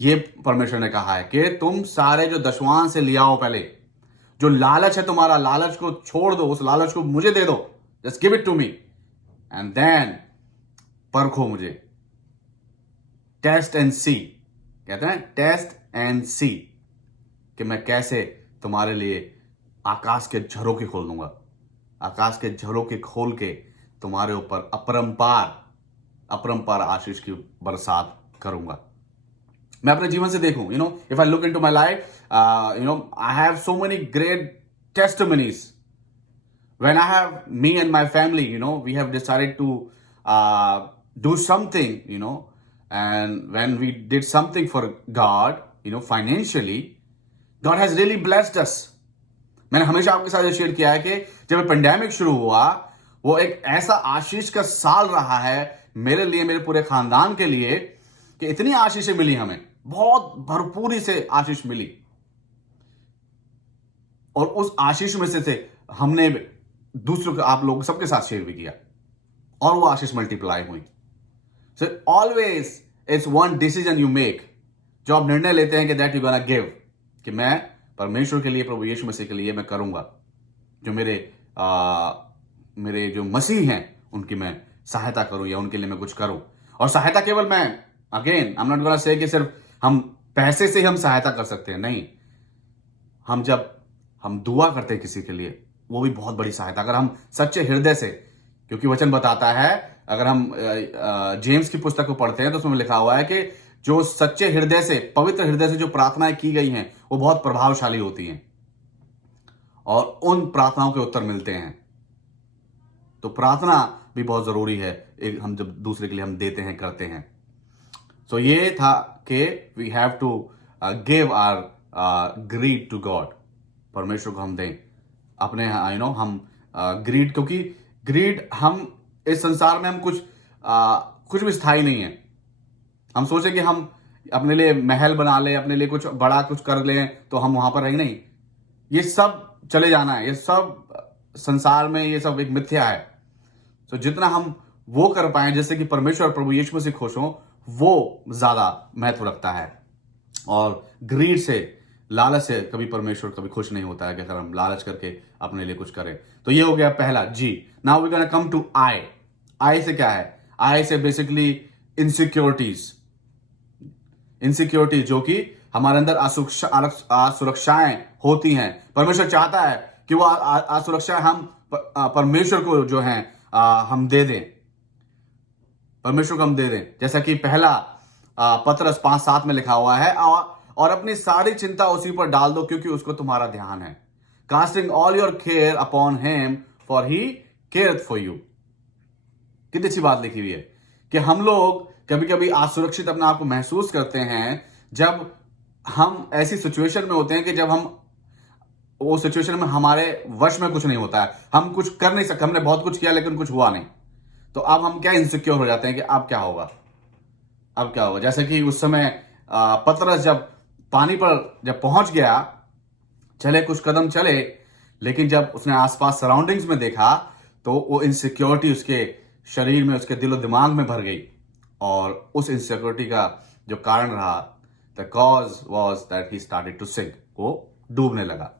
ये परमेश्वर ने कहा है कि तुम सारे जो दशवांश से ले आओ, पहले जो लालच है तुम्हारा, लालच को छोड़ दो, उस लालच को मुझे दे दो, just give it to me, and then परखो मुझे। टेस्ट एंड सी, कहते हैं टेस्ट एंड सी, कि मैं कैसे तुम्हारे लिए आकाश के झरोखे खोल दूंगा, आकाश के झरोखे खोल के तुम्हारे ऊपर अपरंपार आशीष की बरसात करूंगा। मैं अपने जीवन से देखूं, if I look into my life, I have so many great testimonies when I have me and my family, we have decided to do something, and when we did something for God, financially, God has really blessed us. मैंने हमेशा आपके साथ share किया है कि जब pandemic शुरू हुआ, वो एक ऐसा आशीष का साल रहा है मेरे लिए, मेरे पूरे खानदान के लिए, कि इतनी आशीषें मिली हमें, बहुत भरपूरी से आशीष मिली। और उस आशीष में से हमने दूसरों को, आप लोग सबके साथ शेयर भी किया, और वो आशीष मल्टीप्लाई हुई। So always it's one decision you make, जो आप निर्णय लेते हैं कि दैट यू गोना गिव, कि मैं परमेश्वर के लिए, प्रभु यीशु मसीह के लिए मैं करूंगा, जो मेरे जो मसीह हैं उनकी मैं सहायता करूं, या उनके लिए मैं कुछ करूं। और सहायता केवल मैं, again I am not gonna say कि सिर्फ हम पैसे से ही हम सहायता कर सकते हैं, नहीं। जब हम दुआ करते हैं किसी के लिए, वो भी बहुत बड़ी सहायता, अगर हम सच्चे हृदय से, क्योंकि वचन बताता है, अगर हम जेम्स की पुस्तक को पढ़ते हैं तो उसमें लिखा हुआ है कि जो सच्चे हृदय से, पवित्र हृदय से जो प्रार्थनाएं की गई हैं वो बहुत प्रभावशाली होती हैं, और उन प्रार्थनाओं के उत्तर मिलते हैं। तो प्रार्थना भी बहुत जरूरी है, हम जब दूसरे के लिए हम देते हैं, करते हैं। सो ये था कि we have to give our greed to God, परमेश्वर को हम दें अपने, हम ग्रीड, क्योंकि ग्रीड, हम इस संसार में हम कुछ भी स्थायी नहीं है। हम सोचे कि हम अपने लिए महल बना ले, अपने लिए कुछ बड़ा कुछ कर लें तो हम वहां पर रहेंगे, नहीं। ये सब चले जाना है, ये सब संसार में, ये सब एक मिथ्या है। तो जितना हम वो कर पाए, जैसे कि परमेश्वर और प्रभु यीशु मसीह खुश हो, वो ज्यादा महत्व रखता है। और ग्रीड से, लालच से कभी परमेश्वर कभी खुश नहीं होता है कि अगर हम लालच करके अपने लिए कुछ करें। तो ये हो गया पहला G. Now we gonna come to I. I से क्या है? आई से बेसिकली इनसिक्योरिटीज। इनसिक्योरिटी जो कि हमारे अंदर असुरक्षाएं होती हैं। परमेश्वर चाहता है कि वो असुरक्षाएं हम परमेश्वर को जो है हम दे दें, परमेश्वर को हम दे दें। जैसा कि पहला पतरस 5:7 में लिखा हुआ है, और अपनी सारी चिंता उसी पर डाल दो क्योंकि उसको तुम्हारा ध्यान है। Casting all your care upon him for he careth for you. कितनी अच्छी बात लिखी हुई है कि हम लोग कभी कभी असुरक्षित अपने आप को महसूस करते हैं जब हम ऐसी सिचुएशन में होते हैं कि जब हम वो सिचुएशन में हमारे वश में कुछ नहीं होता है, हम कुछ कर नहीं सकते, हमने बहुत कुछ किया लेकिन कुछ हुआ नहीं। तो अब हम क्या इनसिक्योर हो जाते हैं कि अब क्या होगा, अब क्या होगा। जैसे कि उस समय पतरस जब पानी पर जब पहुंच गया, चले कुछ कदम चले, लेकिन जब उसने आसपास सराउंडिंग्स में देखा तो वो इनसिक्योरिटी उसके शरीर में, उसके दिलो दिमाग में भर गई। और उस इनसिक्योरिटी का जो कारण रहा, the cause was that he started to sink, वो डूबने लगा।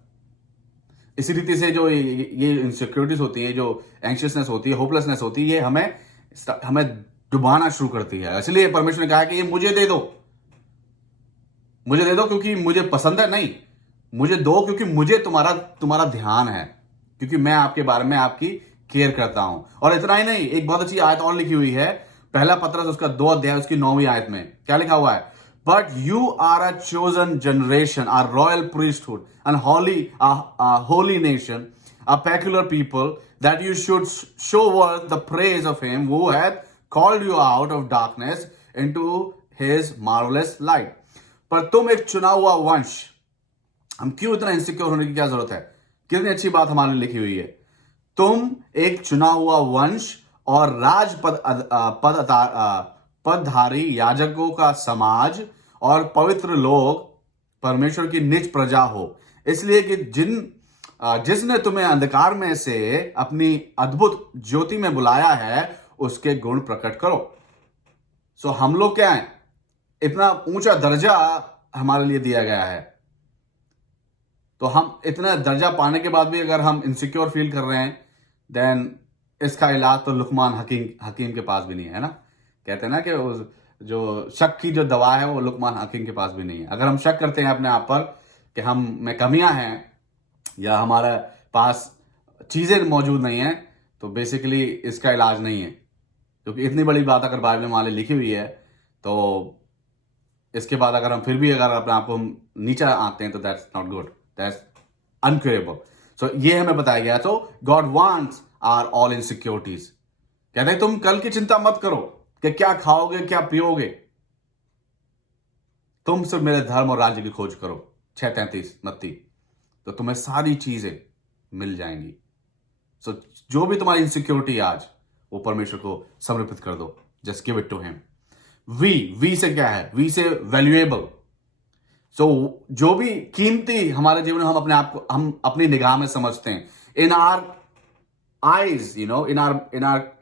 इसी रीति से जो ये इनसिक्योरिटीज होती है, जो एंशियसनेस होती है, होपलेसनेस होती है, ये हमें डुबाना शुरू करती है। इसलिए परमेश्वर ने कहा कि ये मुझे दे दो, मुझे दे दो क्योंकि मुझे पसंद है, नहीं, मुझे दो क्योंकि मुझे तुम्हारा ध्यान है, क्योंकि मैं आपके बारे में आपकी केयर करता हूं। और इतना ही नहीं, एक बहुत अच्छी आयत और लिखी हुई है, पहला पतरस उसका 2 अध्याय उसकी 9वीं आयत में क्या लिखा हुआ है? But you are a chosen generation, a royal priesthood, an holy nation, a peculiar people, that you should show forth the praise of him who hath called you out of darkness into his marvellous light. पर तुम एक चुना हुआ वंश। हम क्यों इतना insecure होने की क्या जरूरत है? कितनी अच्छी बात हमारे लिए लिखी हुई है। तुम एक चुना हुआ वंश और पदधारी याजकों का समाज और पवित्र लोग, परमेश्वर की निज प्रजा हो, इसलिए कि जिसने तुम्हें अंधकार में से अपनी अद्भुत ज्योति में बुलाया है उसके गुण प्रकट करो। सो हम लोग क्या हैं? इतना ऊंचा दर्जा हमारे लिए दिया गया है। तो हम इतना दर्जा पाने के बाद भी अगर हम इनसिक्योर फील कर रहे हैं, देन इसका इलाज तो लुकमान हकीम के पास भी नहीं है ना। कहते हैं ना कि जो शक की जो दवा है वो लुकमान हकीम के पास भी नहीं है। अगर हम शक करते हैं अपने आप पर कि हम में कमियां हैं या हमारे पास चीजें मौजूद नहीं है, तो बेसिकली इसका इलाज नहीं है। क्योंकि इतनी बड़ी बात अगर बाइबल में हमारे लिखी हुई है, तो इसके बाद अगर हम फिर भी अगर अपने आप को नीचा आते हैं तो that's not good, that's uncurable. So ये हमें बताया गया। तो God wants our all insecurities. कहते हैं तुम कल की चिंता मत करो कि क्या खाओगे क्या पियोगे, तुम सिर्फ मेरे धर्म और राज्य की खोज करो, 6:33 मत्ती, तो तुम्हें सारी चीजें मिल जाएंगी। सो जो भी तुम्हारी इनसिक्योरिटी आज, वो परमेश्वर को समर्पित कर दो। Just give it to him. V से क्या है? वी से वैल्यूएबल। सो जो भी कीमती हमारे जीवन में हम अपने आप को, हम अपनी निगाह में समझते हैं, इन are eyes, in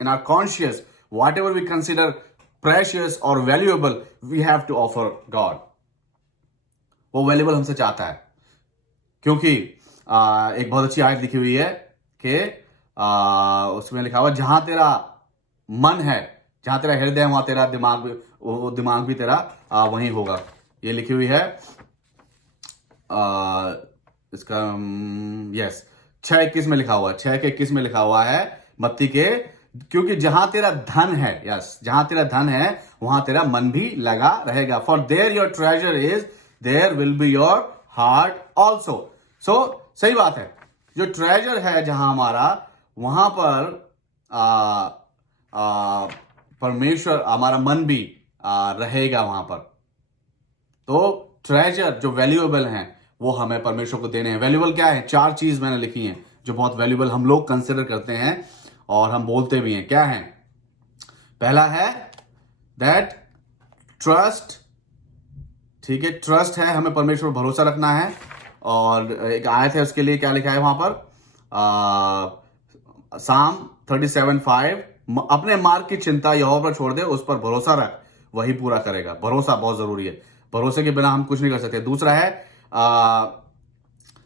our conscious, whatever we consider precious or valuable, we have to offer God. वो वैल्यूएबल हमसे चाहता है, क्योंकि एक बहुत अच्छी आयत लिखी हुई है कि उसमें लिखा हुआ, जहां तेरा मन है, जहां तेरा हृदय है, वहां तेरा दिमाग भी तेरा वहीं होगा। ये लिखी हुई है इसका यस 6:21 में लिखा हुआ है, 6:21 में लिखा हुआ है मत्ती के, क्योंकि जहां तेरा धन है, यस, जहां तेरा धन है वहां तेरा मन भी लगा रहेगा। For there your treasure is, there will be your heart also. So सही बात है, जो ट्रेजर है जहां हमारा, वहां पर परमेश्वर, हमारा मन भी रहेगा वहां पर। तो ट्रेजर जो वैल्यूएबल हैं वो हमें परमेश्वर को देने हैं। वैल्यूएबल क्या है? 4 चीज मैंने लिखी हैं जो बहुत वैल्यूएबल हम लोग कंसिडर करते हैं और हम बोलते भी हैं। क्या है? पहला है दैट ट्रस्ट। ठीक है, ट्रस्ट है, हमें परमेश्वर पर भरोसा रखना है। और एक आयत है उसके लिए, क्या लिखा है वहां पर? Psalm 37:5, अपने मार्ग की चिंता यहोवा पर छोड़ दे, उस पर भरोसा रख, वही पूरा करेगा। भरोसा बहुत जरूरी है, भरोसे के बिना हम कुछ नहीं कर सकते। दूसरा है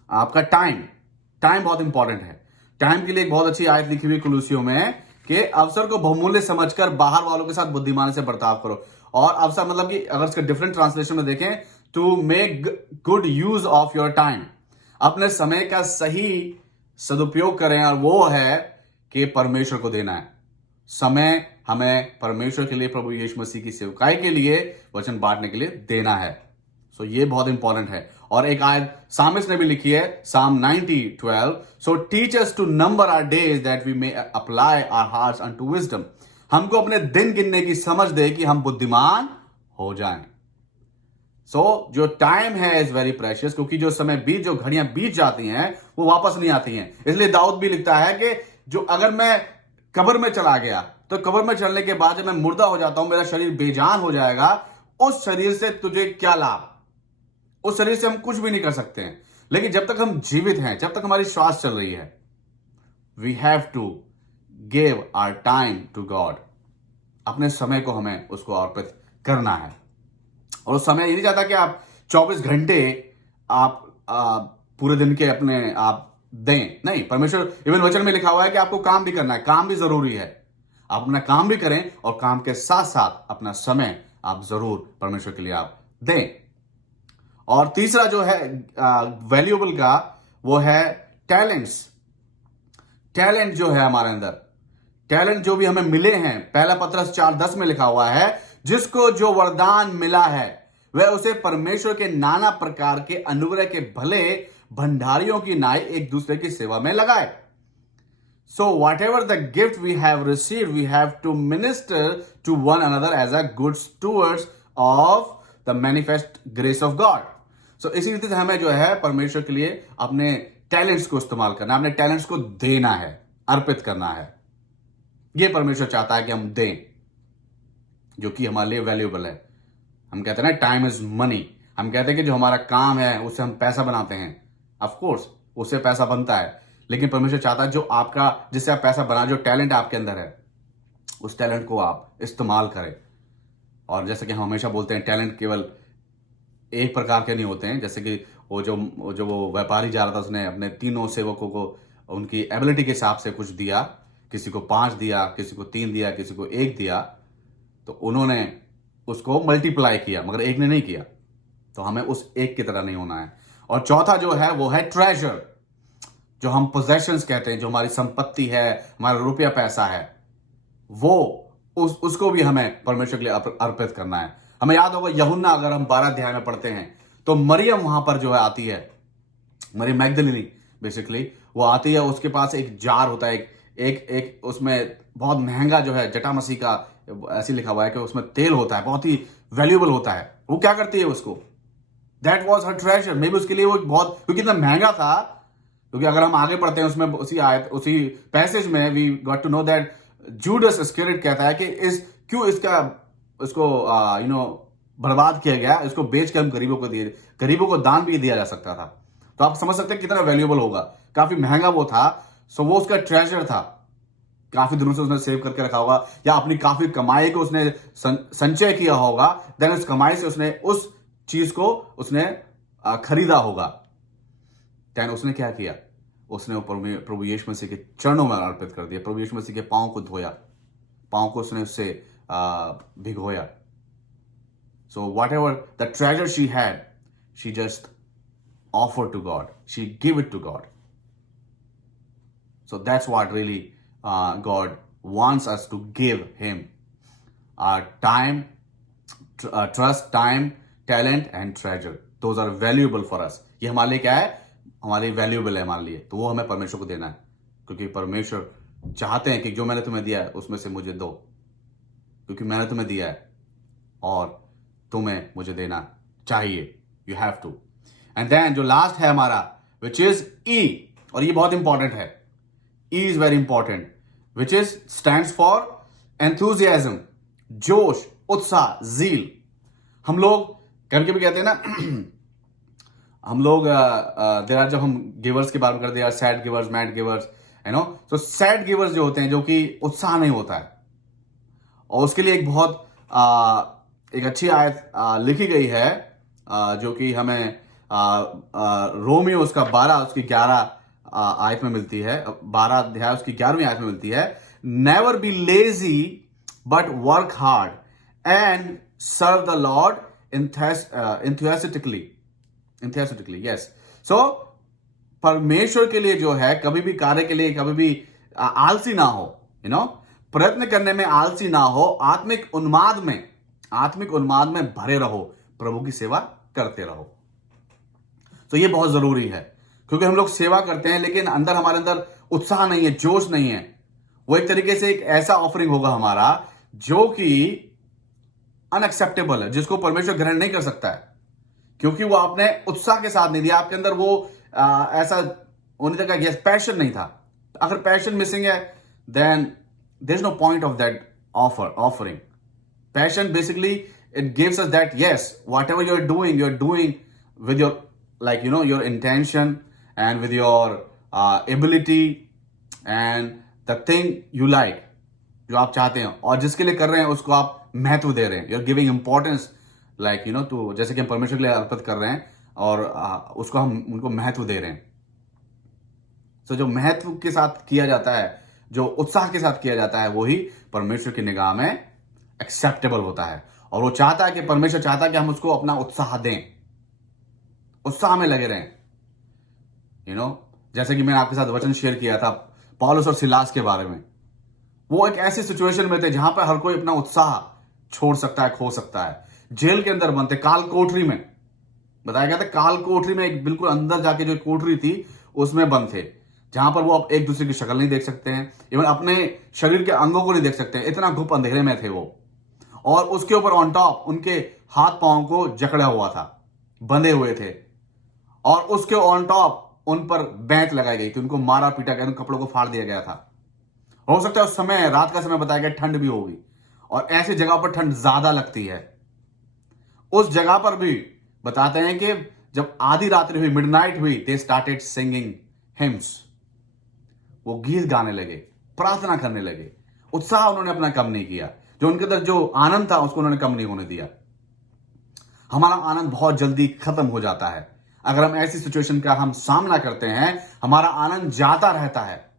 आपका टाइम। टाइम बहुत इंपॉर्टेंट है। टाइम के लिए एक बहुत अच्छी आयत लिखी हुई कुलूसियों में कि अवसर को बहुमूल्य समझकर बाहर वालों के साथ बुद्धिमानी से बर्ताव करो। और अवसर मतलब कि अगर इसका डिफरेंट ट्रांसलेशन में देखें, to make good use of your time, अपने समय का सही सदुपयोग करें, और वो है कि परमेश्वर को देना है। समय हमें परमेश्वर के लिए, प्रभु यीशु मसीह की सेवकाई के लिए, वचन बांटने के लिए देना है। सो ये बहुत इंपॉर्टेंट है। और एक आयत सामिस ने भी लिखी है, Psalm 90:12, so teach us to number our days that we may apply our hearts unto wisdom. हमको अपने दिन गिनने की समझ दे कि हम बुद्धिमान हो जाएं। जो टाइम है इज वेरी प्रेशियस, क्योंकि जो समय जो घड़ियां बीत जाती हैं वो वापस नहीं आती हैं। इसलिए दाऊद भी लिखता है कि जो अगर मैं कब्र में चला गया, तो कब्र में चलने के बाद जब मैं मुर्दा हो जाता हूं, मेरा शरीर बेजान हो जाएगा, उस शरीर से तुझे क्या लाभ? उस शरीर से हम कुछ भी नहीं कर सकते हैं। लेकिन जब तक हम जीवित हैं, जब तक हमारी श्वास चल रही है, we have to give our time to God. अपने समय को हमें उसको अर्पित करना है। और उस समय ये नहीं चाहता कि आप 24 घंटे आप पूरे दिन के अपने आप दें। नहीं, परमेश्वर इवन वचन में लिखा हुआ है कि आपको काम भी करना है, काम भी जरूरी है। आप अपना काम भी करें और काम के साथ साथ अपना समय आप जरूर परमेश्वर के लिए आप दें। और तीसरा जो है वैल्यूएबल का, वो है टैलेंट्स। टैलेंट जो है हमारे अंदर, टैलेंट जो भी हमें मिले हैं, पहला पत्रस 4:10 में लिखा हुआ है, जिसको जो वरदान मिला है वह उसे परमेश्वर के नाना प्रकार के अनुग्रह के भले भंडारियों की नाई एक दूसरे की सेवा में लगाए। So whatever the gift we have received, we have to minister to one another as a good stewards of the manifest grace of God. So इसी रीति से हमें जो है परमेश्वर के लिए अपने टैलेंट्स को इस्तेमाल करना है, अपने टैलेंट्स को देना है, अर्पित करना है। ये परमेश्वर चाहता है कि हम दें, जो कि हमारे लिए वैल्यूएबल है। हम कहते हैं ना, टाइम इज मनी। हम कहते हैं कि जो हमारा काम है उससे हम पैसा बनाते हैं। ऑफ कोर्स उससे पैसा बनता है, लेकिन परमेश्वर चाहता है जो आपका, जिससे आप पैसा बना, जो टैलेंट आपके अंदर है, उस टैलेंट को आप इस्तेमाल करें। और जैसे कि हम हमेशा बोलते हैं, टैलेंट केवल एक प्रकार के नहीं होते हैं। जैसे कि वो व्यापारी जा रहा था, उसने अपने तीनों सेवकों को उनकी एबिलिटी के हिसाब से कुछ दिया। किसी को 5 दिया, किसी को 3 दिया, किसी को 1 दिया। तो उन्होंने उसको मल्टीप्लाई किया, मगर एक ने नहीं किया। तो हमें उस एक की तरह नहीं होना है। और चौथा जो है वो है ट्रेजर, जो हम पोजेशंस कहते हैं, जो हमारी संपत्ति है, हमारा रुपया पैसा है, वो उसको भी हमें परमेश्वर के लिए अर्पित करना है। हमें याद होगा यूहन्ना, अगर हम 12 अध्याय में पढ़ते हैं, तो मरियम वहां पर जो है आती है, मरियम मैगदलिनी बेसिकली, वो आती है। उसके पास एक जार होता है, एक उसमें बहुत महंगा जो है जटा मसीह का, ऐसे लिखा हुआ है कि उसमें तेल होता है, बहुत ही वैल्यूएबल होता है। वो क्या करती है उसको, that was her treasure. May be उसके लिए वो बहुत, क्योंकि इतना महंगा था। क्योंकि अगर हम आगे पढ़ते हैं उसमें, उसी पैसेज में we got to know that Judas Iscariot कहता है कि क्यों इसको बर्बाद किया गया, इसको बेच के हम गरीबों को दान भी दिया जा सकता था। तो आप समझ सकते हैं कितना वैल्यूएबल होगा, काफी महंगा वो था। सो वो उसका ट्रेजर था, काफी दिनों से उसने सेव करके रखा होगा, या अपनी काफी कमाई को उसने संचय किया होगा। देन उस कमाई से उसने उस चीज को उसने खरीदा होगा। देन उसने क्या किया, उसने प्रभु यीशु मसीह के चरणों में अर्पित कर दिया। प्रभु यीशु मसीह के पांव को धोया, पांव को उसने उससे भिगोया। So whatever the treasure she had, she just offer to God, she give it to God. So that's what really God wants us to give Him. Our time, trust, time, talent and treasure. Those are valuable for us. ये हमारे लिए क्या है, हमारे लिए valuable है हमारे लिए। तो वो हमें परमेश्वर को देना है, क्योंकि परमेश्वर चाहते हैं कि जो मैंने तुम्हें दिया है उसमें से मुझे दो, क्योंकि मैंने तुम्हें दिया है और तुम्हें मुझे देना चाहिए। You have to. And then जो लास्ट है हमारा, which is E, और ये बहुत इंपॉर्टेंट है। E is very important, which stands for enthusiasm, जोश, उत्साह, zeal। हम लोग कभी कभी कहते हैं ना, हम लोग जब हम गिवर्स के बारे में करते हैं, सैड गिवर्स, मैड गिवर्स, तो सैड गिवर्स जो होते हैं, जो कि उत्साह नहीं होता है, और उसके लिए एक बहुत एक अच्छी आयत लिखी गई है जो कि हमें रोमियो उसका 12 उसकी 11 आयत में मिलती है, 12 अध्याय उसकी 11वीं आयत में मिलती है। Never be lazy but work hard and serve the Lord enthusiastically, yes. So परमेश्वर के लिए जो है कभी भी कार्य के लिए कभी भी आलसी ना हो, प्रयत्न करने में आलसी ना हो, आत्मिक उन्माद में भरे रहो, प्रभु की सेवा करते रहो। तो ये बहुत जरूरी है, क्योंकि हम लोग सेवा करते हैं लेकिन हमारे अंदर उत्साह नहीं है, जोश नहीं है। वो एक तरीके से एक ऐसा ऑफरिंग होगा हमारा जो कि अनएक्सेप्टेबल है, जिसको परमेश्वर ग्रहण नहीं कर सकता है, क्योंकि वो आपने उत्साह के साथ नहीं दिया, आपके अंदर वो ऐसा होने तक का पैशन नहीं था। अगर पैशन मिसिंग है then there is no point of that offering. Passion basically it gives us that yes, whatever you are doing with your your intention and with your ability and the thing you like, जो आप चाहते हैं और जिसके लिए कर रहे हैं उसको आप महत्व दे रहे हैं, you're giving importance तो जैसे कि हम परमेश्वर के लिए अर्पित कर रहे हैं और उसको हम उनको महत्व दे रहे हैं। तो जो महत्व के साथ किया जाता है, जो उत्साह के साथ किया जाता है, वही परमेश्वर की निगाह में एक्सेप्टेबल होता है। और वो चाहता है कि परमेश्वर चाहता है कि हम उसको अपना उत्साह दें, उत्साह में लगे रहें। जैसे कि मैंने आपके साथ वचन शेयर किया था पौलुस और सिलास के बारे में। वो एक ऐसी सिचुएशन में थे जहां पर हर कोई अपना उत्साह छोड़ सकता है, खो सकता है। जेल के अंदर बंद थे, काल कोठरी में बताया गया था, काल कोठरी में एक बिल्कुल अंदर जाके जो कोठरी थी उसमें बंद थे, जहां पर वो अब एक दूसरे की शक्ल नहीं देख सकते हैं, इवन अपने शरीर के अंगों को नहीं देख सकते हैं, इतना घुप अंधेरे में थे वो। और उसके ऊपर ऑन टॉप उनके हाथ पांव को जकड़ा हुआ था, बंधे हुए थे, और उसके ऑन टॉप उन पर बैंत लगाई गई थी, उनको मारा पीटा गया, उनके कपड़ों को फाड़ दिया गया था। हो सकता है उस समय रात का समय बताया गया, ठंड भी होगी, और ऐसी जगह पर ठंड ज्यादा लगती है। उस जगह पर भी बताते हैं कि जब आधी रात्रि हुई, मिडनाइट हुई, दे स्टार्टेड सिंगिंग हिम्स, वो गीत गाने लगे, प्रार्थना करने लगे। उत्साह उन्होंने अपना कम नहीं किया, जो उनके अंदर जो आनंद था उसको उन्होंने कम नहीं होने दिया। हमारा आनंद बहुत जल्दी खत्म हो जाता है अगर हम ऐसी सिचुएशन का हम सामना करते हैं, हमारा आनंद जाता रहता है।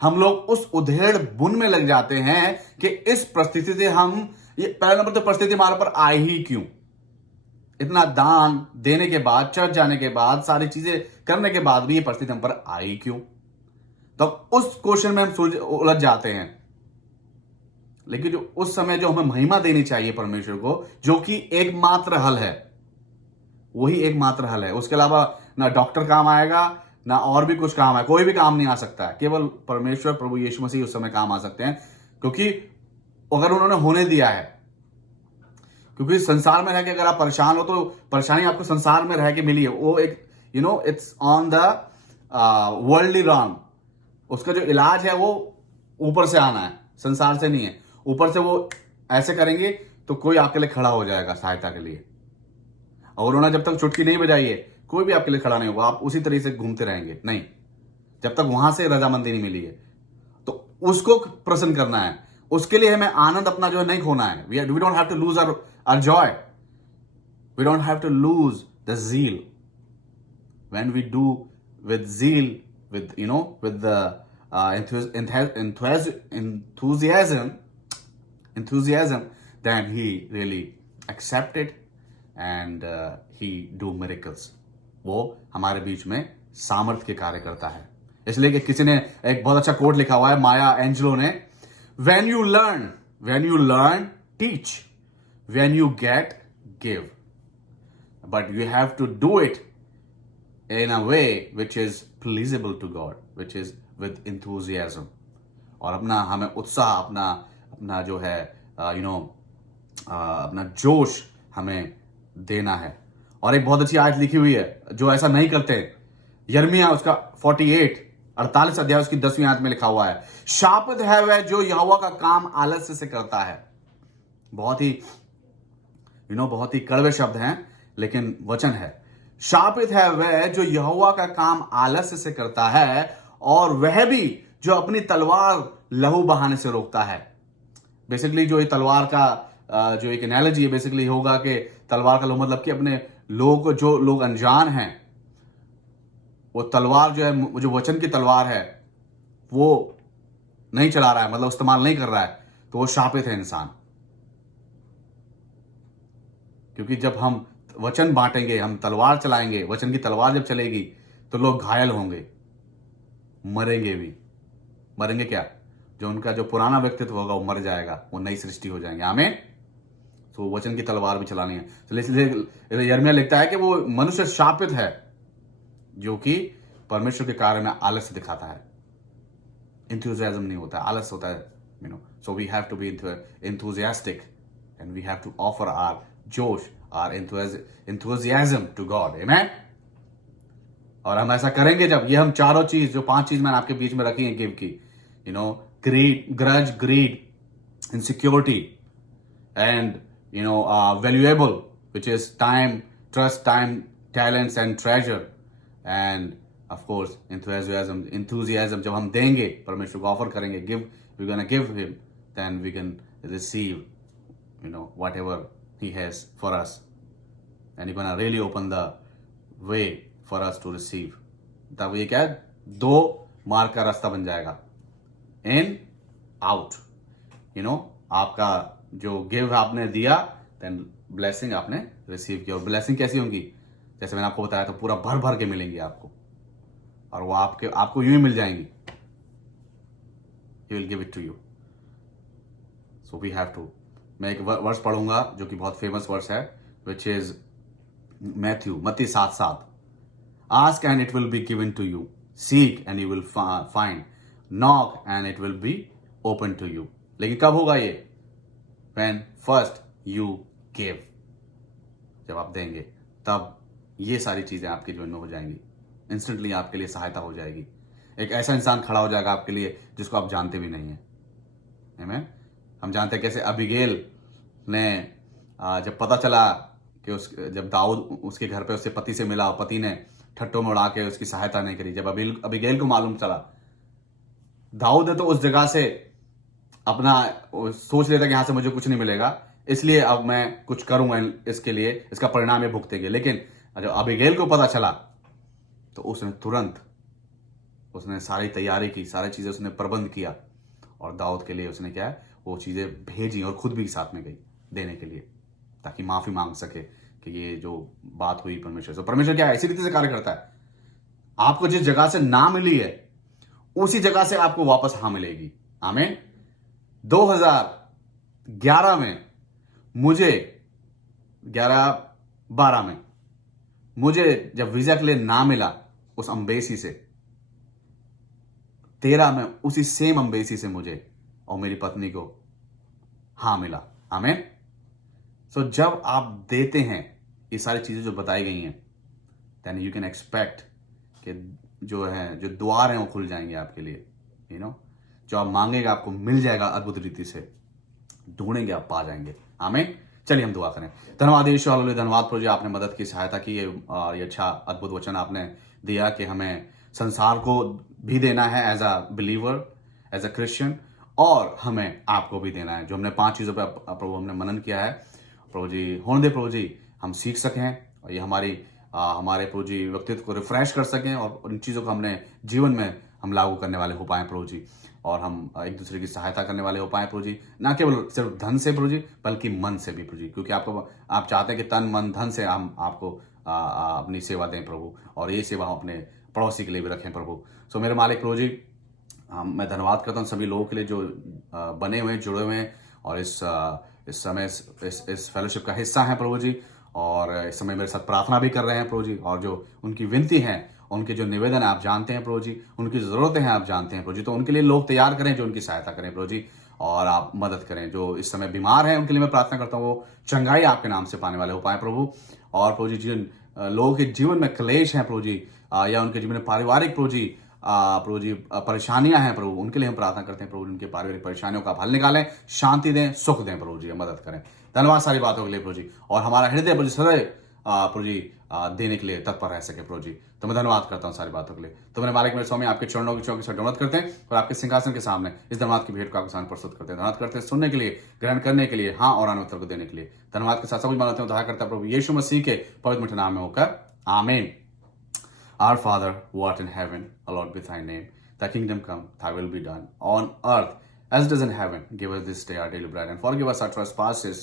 हम लोग उस उधेड़ बुन में लग जाते हैं कि इस परिस्थिति से पहला नंबर तो परिस्थिति हमारे पर आई ही क्यों। इतना दान देने के बाद, चर्च जाने के बाद, सारी चीजें करने के बाद भी ये परिस्थिति हम पर आई क्यों, तो उस क्वेश्चन में हम उलझ जाते हैं। लेकिन जो उस समय जो हमें महिमा देनी चाहिए परमेश्वर को, जो कि एकमात्र हल है, वही एकमात्र हल है। उसके अलावा ना डॉक्टर काम आएगा, ना और भी कुछ काम है, कोई भी काम नहीं आ सकता है। केवल परमेश्वर प्रभु यीशु मसीह उस समय काम आ सकते हैं, क्योंकि अगर उन्होंने होने दिया है। क्योंकि संसार में रह के अगर आप परेशान हो तो परेशानी आपको संसार में रह के मिली है, वो एक it's on the worldly wrong. उसका जो इलाज है वो ऊपर से आना है, संसार से नहीं है। ऊपर से वो ऐसे करेंगे तो कोई आपके लिए खड़ा हो जाएगा सहायता के लिए, और उन्होंने जब तक चुटकी नहीं बजाई है कोई भी आपके लिए खड़ा नहीं होगा, आप उसी तरीके से घूमते रहेंगे। नहीं, जब तक वहां से रजामंदी नहीं मिली है, तो उसको प्रसन्न करना है। उसके लिए हमें आनंद अपना जो है नहीं खोना है। We don't have to lose our joy, we don't have to lose the zeal. When we do with zeal, with the enthusiasm, then he really accept it and he do miracles. वो हमारे बीच में सामर्थ्य के कार्य करता है। इसलिए कि किसी ने एक बहुत अच्छा कोट लिखा हुआ है, माया एंजेलो ने, when you learn teach, when you get give, but you have to do it in a way which is pleasable to God, which is with enthusiasm. और अपना हमें उत्साह, अपना जो है अपना जोश हमें देना है। और एक बहुत अच्छी आयत लिखी हुई है जो ऐसा नहीं करते, यिर्मयाह उसका 48 अध्याय उसकी 10वीं आयत में लिखा हुआ है, शापित है वह जो यहोवा का काम आलस्य से करता है। बहुत ही कड़वे शब्द हैं, लेकिन वचन है। शापित है वह जो यहोवा का काम आलस्य से करता है, और वह भी जो अपनी तलवार लहू बहाने से रोकता है। बेसिकली जो ये तलवार का जो एक एनालॉजी है बेसिकली होगा कि तलवार का मतलब कि अपने लोग, जो लोग अनजान हैं, वो तलवार जो है, जो वचन की तलवार है, वो नहीं चला रहा है, मतलब इस्तेमाल नहीं कर रहा है, तो वो शापित है इंसान। क्योंकि जब हम वचन बांटेंगे, हम तलवार चलाएंगे, वचन की तलवार जब चलेगी तो लोग घायल होंगे, मरेंगे भी। मरेंगे क्या? जो उनका जो पुराना व्यक्तित्व होगा वो मर जाएगा, वो नई सृष्टि हो जाएंगे। आमीन। तो वचन की तलवार भी चलानी है। तो इसलिए यिर्मयाह लिखता है कि वो मनुष्य शापित है जो कि परमेश्वर के कार्य में आलस्य दिखाता है, इंथुजियाज्म नहीं होता है, आलस होता है, so we have to be enthusiastic and we have to offer our जोश, our enthusiasm to God. Amen. और हम ऐसा करेंगे जब ये हम चारों चीज, जो 5 चीज मैंने आपके बीच में रखी है गिव की, grid, insecurity, and valuable, which is time, trust, time, talents and treasure, and of course enthusiasm जब हम देंगे, परमेश्वर को ऑफर करेंगे, we're gonna give him, then we can receive whatever he has for us, and he's gonna really open the way for us to receive. तब ये क्या है, 2 मार्ग का रास्ता बन जाएगा, इन आउट। आपका जो गिव आपने दिया, देन ब्लेसिंग आपने रिसीव किया। और ब्लेसिंग कैसी होंगी? जैसे मैंने आपको बताया, तो पूरा भर भर के मिलेंगी आपको, और वो आपको यूं ही मिल जाएंगी। He will give it to you. So we have to. मैं एक वर्स पढ़ूंगा जो कि बहुत फेमस वर्स है, which is मत्ती 7:7. Ask and it will be given to you. Seek and you will find. Knock and it will be open to you. लेकिन कब होगा ये? When first you give. जब आप देंगे, तब ये सारी चीजें आपके जीवन में हो जाएंगी। इंस्टेंटली आपके लिए सहायता हो जाएगी। एक ऐसा इंसान खड़ा हो जाएगा आपके लिए जिसको आप जानते भी नहीं है। आमीन। हम जानते हैं कैसे अबीगैल ने जब पता चला कि जब दाऊद उसके घर पे उसके पति से मिला, पति ने ठट्टों में उड़ा के उसकी सहायता नहीं करी। जब अबीगैल को मालूम चला, दाऊद ने तो उस जगह से अपना सोच लेता कि यहां से मुझे कुछ नहीं मिलेगा, इसलिए अब मैं कुछ करूंगा इसके लिए, इसका परिणाम ये भुगतेंगे। लेकिन जब अबीगैल को पता चला तो उसने तुरंत सारी तैयारी की, सारी चीजें उसने प्रबंध किया, और दाऊद के लिए उसने क्या है, वो चीजें भेजी, और खुद भी साथ में गई देने के लिए, ताकि माफी मांग सके कि ये जो बात हुई परमेश्वर से। परमेश्वर क्या है, इसी रीति से कार्य करता है। आपको जिस जगह से ना मिली है, उसी जगह से आपको वापस हाँ मिलेगी। आमीन। 2011 में मुझे 11-12 में मुझे जब वीजा के लिए ना मिला उस अम्बेसी से, 13 में उसी सेम अम्बेसी से मुझे और मेरी पत्नी को हाँ मिला। आमीन। सो जब आप देते हैं ये सारी चीजें जो बताई गई हैं, देन यू कैन एक्सपेक्ट कि जो द्वार हैं वो खुल जाएंगे आपके लिए। जो आप मांगेगा आपको मिल जाएगा, अद्भुत रीति से ढूंढेंगे आप पा जाएंगे। आमीन। चलिए हम दुआ करें। धन्यवाद यीशु, हालेलुया। धन्यवाद प्रभु जी, आपने मदद की, सहायता की, ये अच्छा अद्भुत वचन आपने दिया कि हमें संसार को भी देना है as a believer, as a Christian, और हमें आपको भी देना है। जो हमने 5 चीजों पर प्रभु हमने मनन किया है, प्रभु जी होने दे प्रभु जी, हम सीख सकें, और ये हमारे प्रभु जी व्यक्तित्व को रिफ्रेश कर सकें, और उन चीज़ों को हमने जीवन में हम लागू करने वाले हो पाएं प्रभु जी, और हम एक दूसरे की सहायता करने वाले हो पाएं प्रभु जी, ना केवल सिर्फ धन से प्रभु जी, बल्कि मन से भी प्रभु जी, क्योंकि आप चाहते हैं कि तन मन धन से हम आपको अपनी सेवा दें प्रभु, और ये सेवा हम अपने पड़ोसी के लिए भी रखें प्रभु। सो मेरे मालिक प्रभु जी, मैं धन्यवाद करता हूँ सभी लोगों के लिए जो बने हुए हैं, जुड़े हुए हैं, और इस समय इस फेलोशिप का हिस्सा हैं प्रभु जी, और इस समय मेरे साथ प्रार्थना भी कर रहे हैं प्रभु जी, और जो उनकी विनती हैं, उनके जो निवेदन है आप जानते हैं प्रभु जी, उनकी ज़रूरतें हैं आप जानते हैं प्रभु जी, तो उनके लिए लोग तैयार करें जो उनकी सहायता करें प्रभु जी, और आप मदद करें। जो इस समय बीमार हैं उनके लिए मैं प्रार्थना करता हूँ वो चंगाई आपके नाम से पाने वाले हो पाए प्रभु, और प्रभु जी जिन लोगों के जीवन में क्लेश हैं प्रभु जी, या उनके जीवन में पारिवारिक प्रभु जी परेशानियां हैं प्रभु, उनके लिए हम प्रार्थना करते हैं प्रभु, उनके पारिवारिक परेशानियों का हल निकालें, शांति दें, सुख दें प्रभु जी, मदद करें। धन्यवाद सारी बातों के लिए प्रभु जी, और हमारा हृदय प्रभु जी सदैव प्रभु जी देने के लिए तत्पर रह सके प्रभु जी। तो मैं धन्यवाद करता हूँ सारी बातों के लिए। तो मेरे मालिक मेरे स्वामी आपके चरणों की चौकी से धन्यवाद करते हैं और आपके सिंहासन के सामने इस धन्यवाद की भेंट को आपके सामने प्रस्तुत करते हैं। धन्यवाद करते हैं सुनने के लिए, ग्रहण करने के लिए, हाँ और आने उत्तर को देने के लिए। धन्यवाद के साथ सब कुछ मानते हैं, उद्धार करता है प्रभु यीशु मसीह के पवित्र मीठे नाम में होकर, आमीन। Our Father, who art in heaven, hallowed be thy name. Thy kingdom come, thy will be done on earth as it is in heaven. Give us this day our daily bread and forgive us our trespasses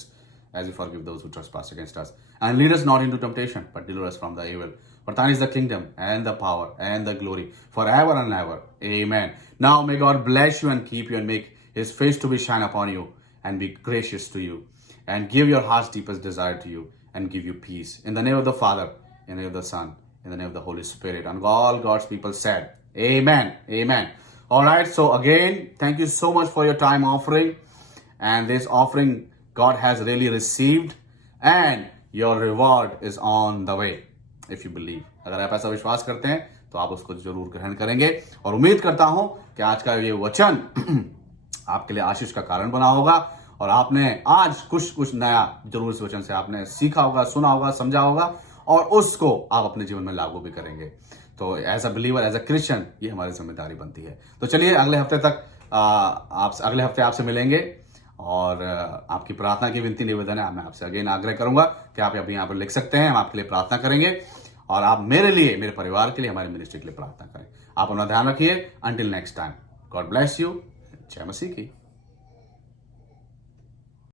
as we forgive those who trespass against us. And lead us not into temptation, but deliver us from the evil. For thine is the kingdom and the power and the glory forever and ever. Amen. Now may God bless you and keep you and make his face to be shine upon you and be gracious to you and give your heart's deepest desire to you and give you peace. In the name of the Father, in the name of the Son, in the name of the Holy Spirit. And all God's people said, Amen. Amen. All right. So again, thank you so much for your time offering. And this offering God has really received. And your reward is on the way. If you believe. अगर आप ऐसा विश्वास करते हैं तो आप उसको जरूर ग्रहण करेंगे। और उम्मीद करता हूं कि आज का ये वचन आपके लिए आशीष का कारण बना होगा। और आपने आज कुछ नया जरूर इस वचन से आपने सीखा होगा, सुना होगा, समझा होगा और उसको आप अपने जीवन में लागू भी करेंगे। तो as a believer, as a Christian, ये हमारी जिम्मेदारी बनती है। तो चलिए अगले हफ्ते तक अगले हफ्ते आपसे मिलेंगे और आपकी प्रार्थना की विनती निवेदन है। मैं आपसे अगेन आग्रह करूंगा कि आप अभी यहाँ पर लिख सकते हैं, हम आपके लिए प्रार्थना करेंगे और आप मेरे लिए, मेरे परिवार के लिए, हमारी मिनिस्ट्री के लिए प्रार्थना करें। आप अपना ध्यान रखिए। Until next time, God bless you. जय मसीह की।